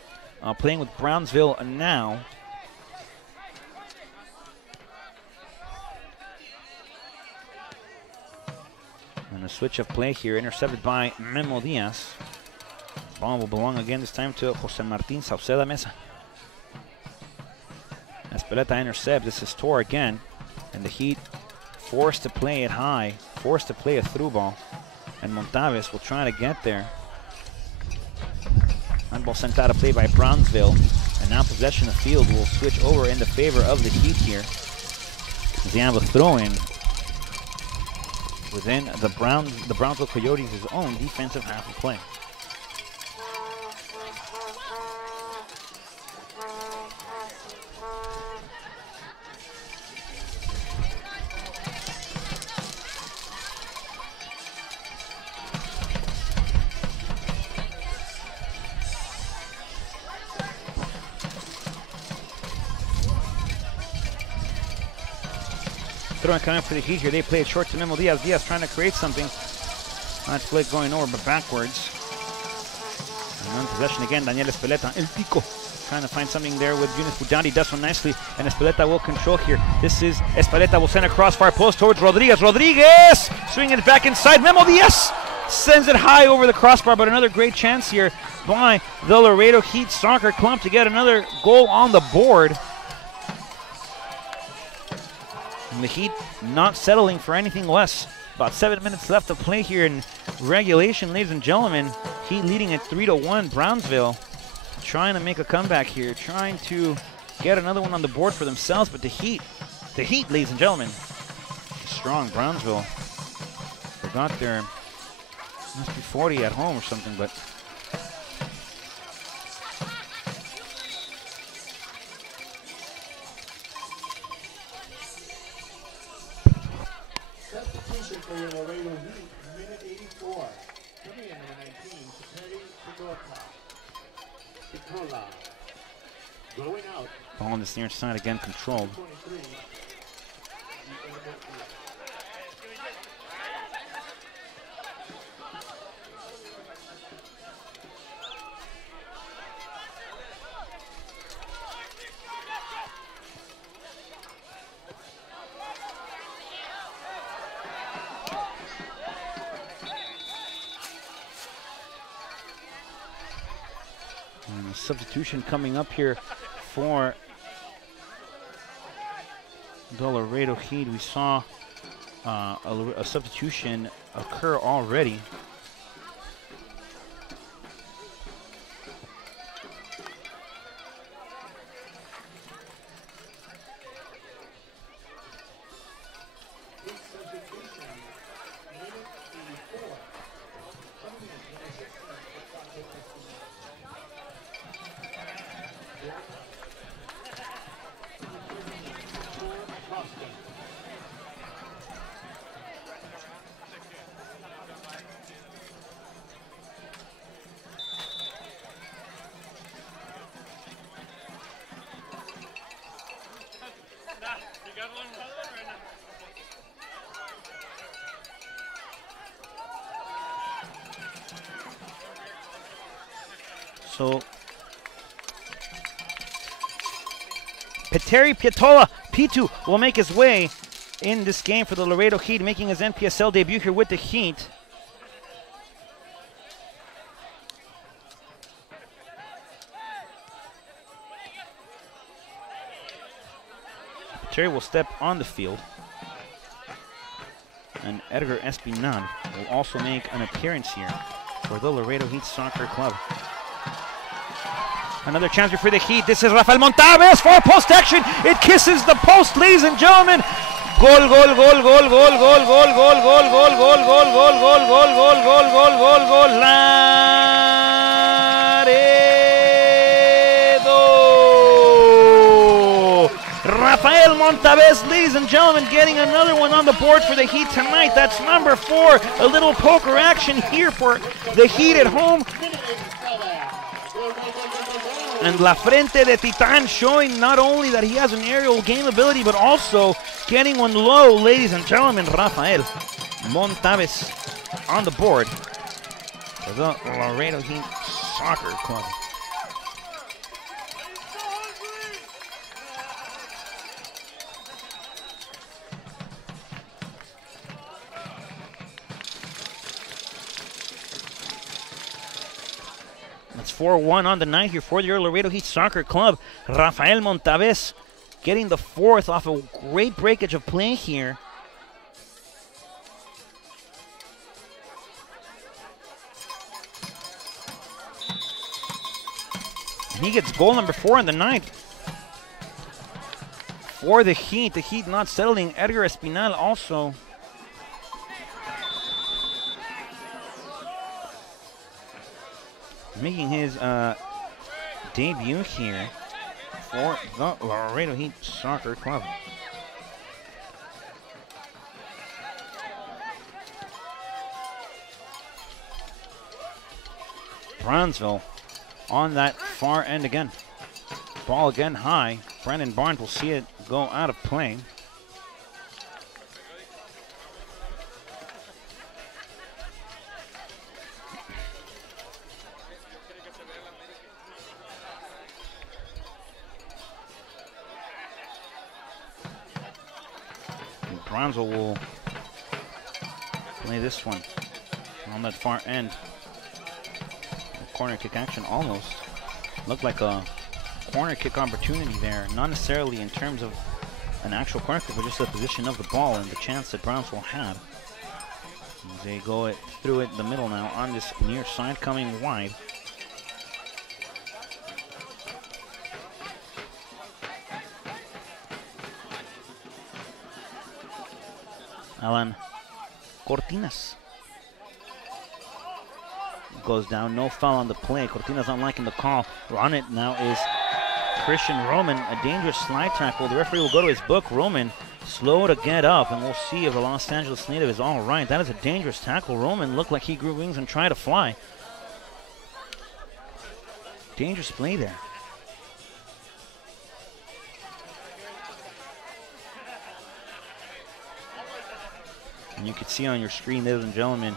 Playing with Brownsville now. And a switch of play here, intercepted by Memo Diaz. Ball will belong again, this time to Jose Martin Sauceda Mesa. Espeleta intercepts. This is Tor again. And the Heat forced to play it high, forced to play a through ball. And Montaves will try to get there. Handball sent out of play by Brownsville. And now possession of field will switch over in the favor of the Heat here. They have a throw-in within the Brownsville Coyotes' own defensive half of play. Throwing coming up for the Heat here. They play it short to Memo Diaz. Diaz trying to create something. That flick going over, but backwards. And on possession again, Daniel Espeleta. El Pico trying to find something there with Yunus Budandi. Does one nicely, and Espeleta will control here. This is Espeleta will send across far post towards Rodriguez. Rodriguez swinging it back inside. Memo Diaz sends it high over the crossbar, but another great chance here by the Laredo Heat Soccer Club to get another goal on the board. And the Heat not settling for anything less. About 7 minutes left to play here in regulation, ladies and gentlemen. Heat leading at 3-1. Brownsville trying to make a comeback here, trying to get another one on the board for themselves. But the Heat, ladies and gentlemen, strong. Brownsville forgot their must be 40 at home or something, but. Substitution for your Laredo Heat, minute 84. Coming in number 19, Terry Picola. Going out. Ball on this near side again, controlled. 23. And a substitution coming up here for the Laredo Heat. We saw a substitution occur already. So, Petteri Pietola Pitu will make his way in this game for the Laredo Heat, making his NPSL debut here with the Heat. Petteri will step on the field. And Edgar Espinal will also make an appearance here for the Laredo Heat Soccer Club. Another chance for the Heat. This is Rafael Montaves for post action. It kisses the post, ladies and gentlemen. Goal, goal, goal, goal, goal, goal, goal, goal, goal, goal, goal, goal, goal, goal, goal, goal, goal, goal, goal, goal. Laredo. Rafael Montaves, ladies and gentlemen, getting another one on the board for the Heat tonight. That's number 4. A little poker action here for the Heat at home. And La Frente de Titan showing not only that he has an aerial game ability, but also getting one low, ladies and gentlemen. Rafael Montaves on the board for the Laredo Heat Soccer Club. It's 4-1 on the night here for your Laredo Heat Soccer Club. Rafael Montaves getting the 4th off a great breakage of play here. And he gets goal number 4 in the night for the Heat. The Heat not settling. Edgar Espinal also making his debut here for the Laredo Heat Soccer Club. Brownsville on that far end again. Ball again high. Brandon Barnes will see it go out of play. Brownsville will play this one on that far end. A corner kick action almost. Looked like a corner kick opportunity there. Not necessarily in terms of an actual corner kick, but just the position of the ball and the chance that Brownsville had. As they go through it in the middle now on this near side, coming wide. Alan Cortinas goes down. No foul on the play. Cortinas not liking the call. On it now is Christian Roman. A dangerous slide tackle. The referee will go to his book. Roman slow to get up, and we'll see if the Los Angeles native is all right. That is a dangerous tackle. Roman looked like he grew wings and tried to fly. Dangerous play there. And you can see on your screen, ladies and gentlemen,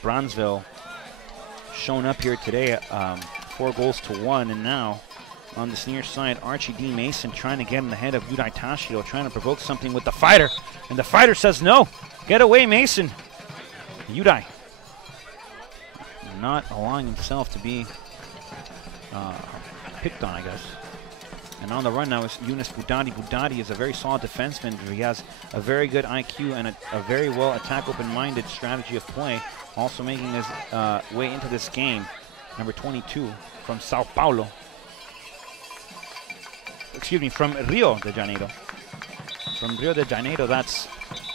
Brownsville shown up here today, 4-1, and now on this near side, Archie D. Mason trying to get in the head of Yudai Tashio, trying to provoke something with the fighter, and the fighter says no. Get away, Mason. Yudai not allowing himself to be picked on, I guess. And on the run now is Yunus Budadi. Budadi is a very solid defenseman. He has a very good IQ and a very well attack open-minded strategy of play. Also making his way into this game, number 22 from Sao Paulo. Excuse me, from Rio de Janeiro. From Rio de Janeiro, that's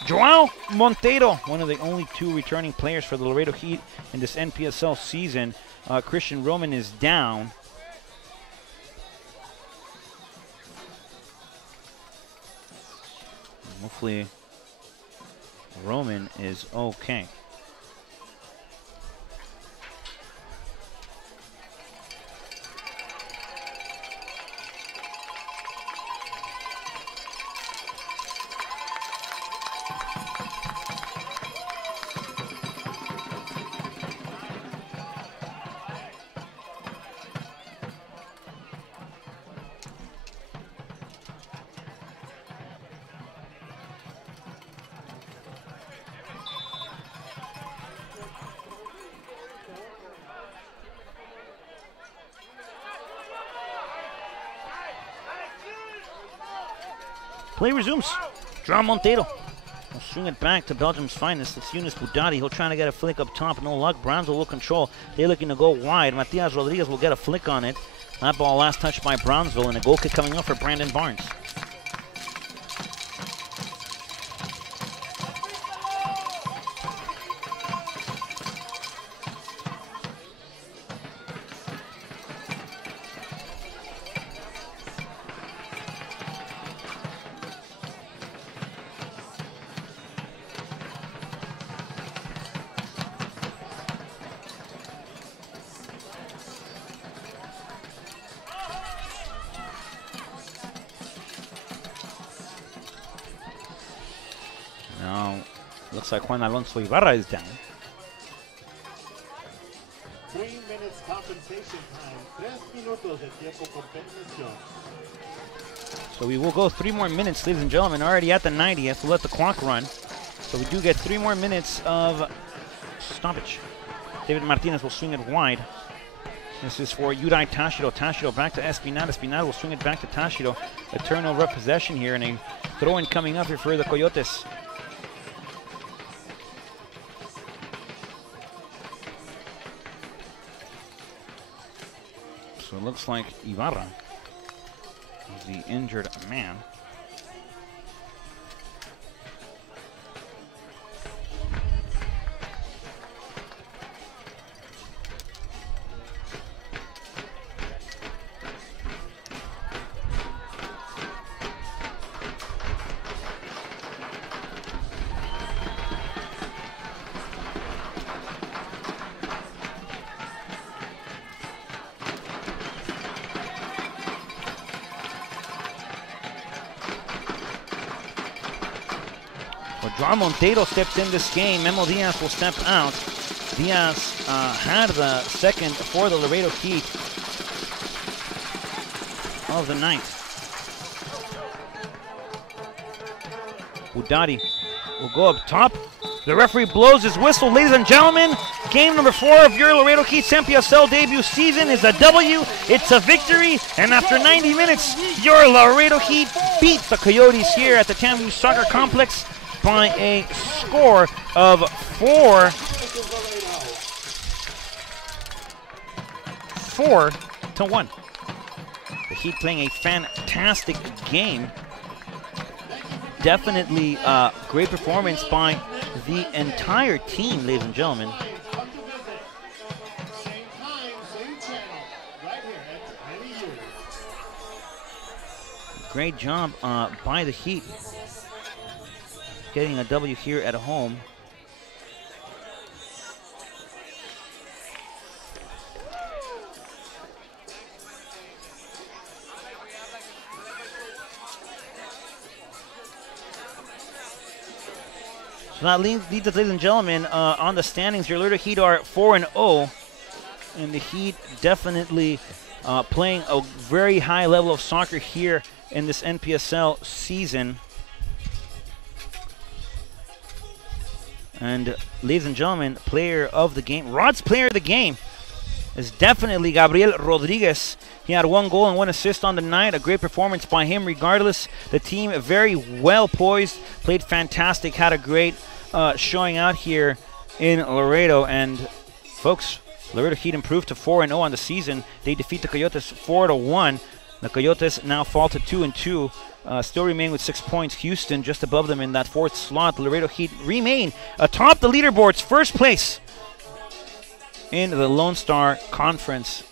João Monteiro, one of the only 2 returning players for the Laredo Heat in this NPSL season. Christian Roman is down. Hopefully Roman is okay. Play resumes. João Monteiro will swing it back to Belgium's finest. It's Yunus Budadi. He'll try to get a flick up top. No luck. Brownsville will control. They're looking to go wide. Matias Rodriguez will get a flick on it. That ball last touched by Brownsville, and a goal kick coming up for Brandon Barnes. Now, looks like Juan Alonso Ibarra is down. 3 minutes compensation time. 3 minutos de tiempo compensación. So we will go 3 more minutes, ladies and gentlemen. Already at the 90th. We'll let the clock run. So we do get 3 more minutes of stoppage. David Martinez will swing it wide. This is for Yudai Tashido. Tashido back to Espinal. Espinal will swing it back to Tashido. A turnover of possession here and a throw-in coming up here for the Coyotes. So it looks like Ibarra is the injured man. John Monteiro steps in this game. Memo Diaz will step out. Diaz had the second for the Laredo Heat of the night. Udadi will go up top. The referee blows his whistle. Ladies and gentlemen, game number 4 of your Laredo Heat NPSL debut season is a W. It's a victory. And after 90 minutes, your Laredo Heat beat the Coyotes here at the TAMU Soccer Complex by a score of 4-1. The Heat playing a fantastic game. Definitely a great performance by the entire team, ladies and gentlemen. Great job by the Heat. Getting a W here at home. So that leads us, ladies and gentlemen, on the standings. Your Laredo Heat are 4-0, and the Heat definitely playing a very high level of soccer here in this NPSL season. And ladies and gentlemen, player of the game, Rod's player of the game is definitely Gabriel Rodriguez. He had 1 goal and 1 assist on the night. A great performance by him regardless. The team very well poised, played fantastic, had a great showing out here in Laredo. And folks, Laredo Heat improved to 4-0 on the season. They defeat the Coyotes 4-1. The Coyotes now fall to 2-2. Still remain with 6 points. Houston just above them in that 4th slot. The Laredo Heat remain atop the leaderboards, first place in the Lone Star Conference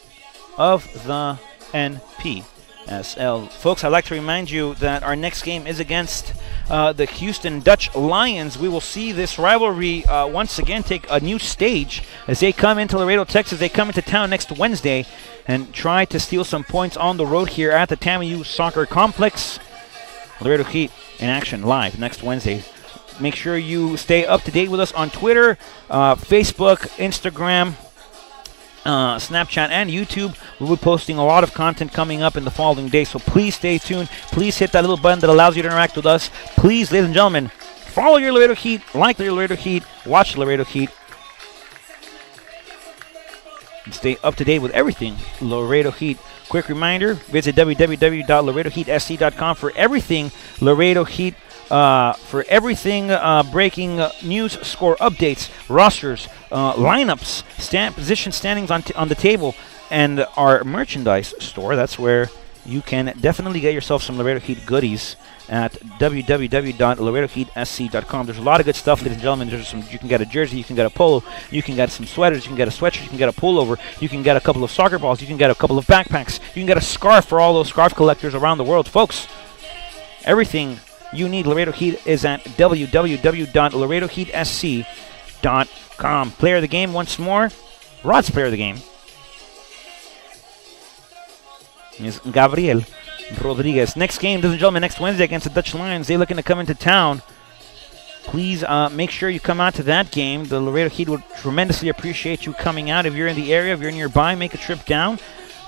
of the NPSL. Folks, I'd like to remind you that our next game is against the Houston Dutch Lions. We will see this rivalry once again take a new stage as they come into Laredo, Texas. They come into town next Wednesday and try to steal some points on the road here at the TAMU Soccer Complex. Laredo Heat in action live next Wednesday. Make sure you stay up to date with us on Twitter, Facebook, Instagram, Snapchat, and YouTube. We'll be posting a lot of content coming up in the following days, so please stay tuned. Please hit that little button that allows you to interact with us. Please, ladies and gentlemen, follow your Laredo Heat, like your Laredo Heat, watch Laredo Heat, and stay up to date with everything Laredo Heat. Quick reminder, visit www.laredoheatsc.com for everything Laredo Heat, for everything breaking news, score updates, rosters, lineups, position standings on the table, and our merchandise store. That's where you can definitely get yourself some Laredo Heat goodies at www.laredoheatsc.com. There's a lot of good stuff, ladies and gentlemen. You can get a jersey, you can get a polo, you can get some sweaters, you can get a sweatshirt, you can get a pullover, you can get a couple of soccer balls, you can get a couple of backpacks, you can get a scarf for all those scarf collectors around the world. Folks, everything you need Laredo Heat is at www.laredoheatsc.com. Player of the game once more, Rod's player of the game is Gabriel Rodriguez. Next game, ladies and gentlemen, next Wednesday against the Dutch Lions. They're looking to come into town please make sure you come out to that game. The Laredo Heat would tremendously appreciate you coming out. If you're in the area, if you're nearby, make a trip down.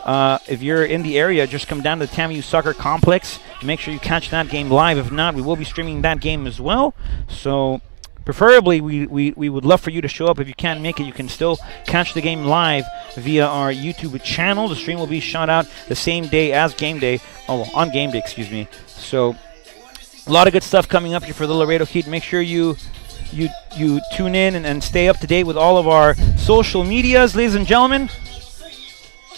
If you're in the area, just come down to the TAMU Soccer Complex. Make sure you catch that game live. If not, we will be streaming that game as well. So preferably, we would love for you to show up. If you can't make it, you can still catch the game live via our YouTube channel. The stream will be shot out the same day as game day. Oh, on game day, excuse me. So a lot of good stuff coming up here for the Laredo Heat. Make sure you tune in and stay up to date with all of our social medias, ladies and gentlemen,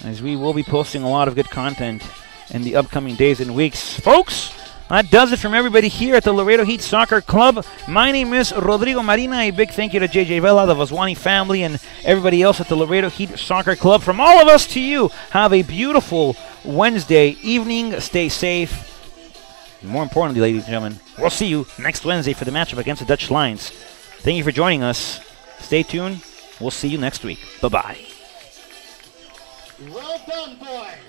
as we will be posting a lot of good content in the upcoming days and weeks. Folks, that does it from everybody here at the Laredo Heat Soccer Club. My name is Rodrigo Marina. A big thank you to JJ Vela, the Vaswani family, and everybody else at the Laredo Heat Soccer Club. From all of us to you, have a beautiful Wednesday evening. Stay safe. And more importantly, ladies and gentlemen, we'll see you next Wednesday for the matchup against the Dutch Lions. Thank you for joining us. Stay tuned. We'll see you next week. Bye-bye. Well done, boys.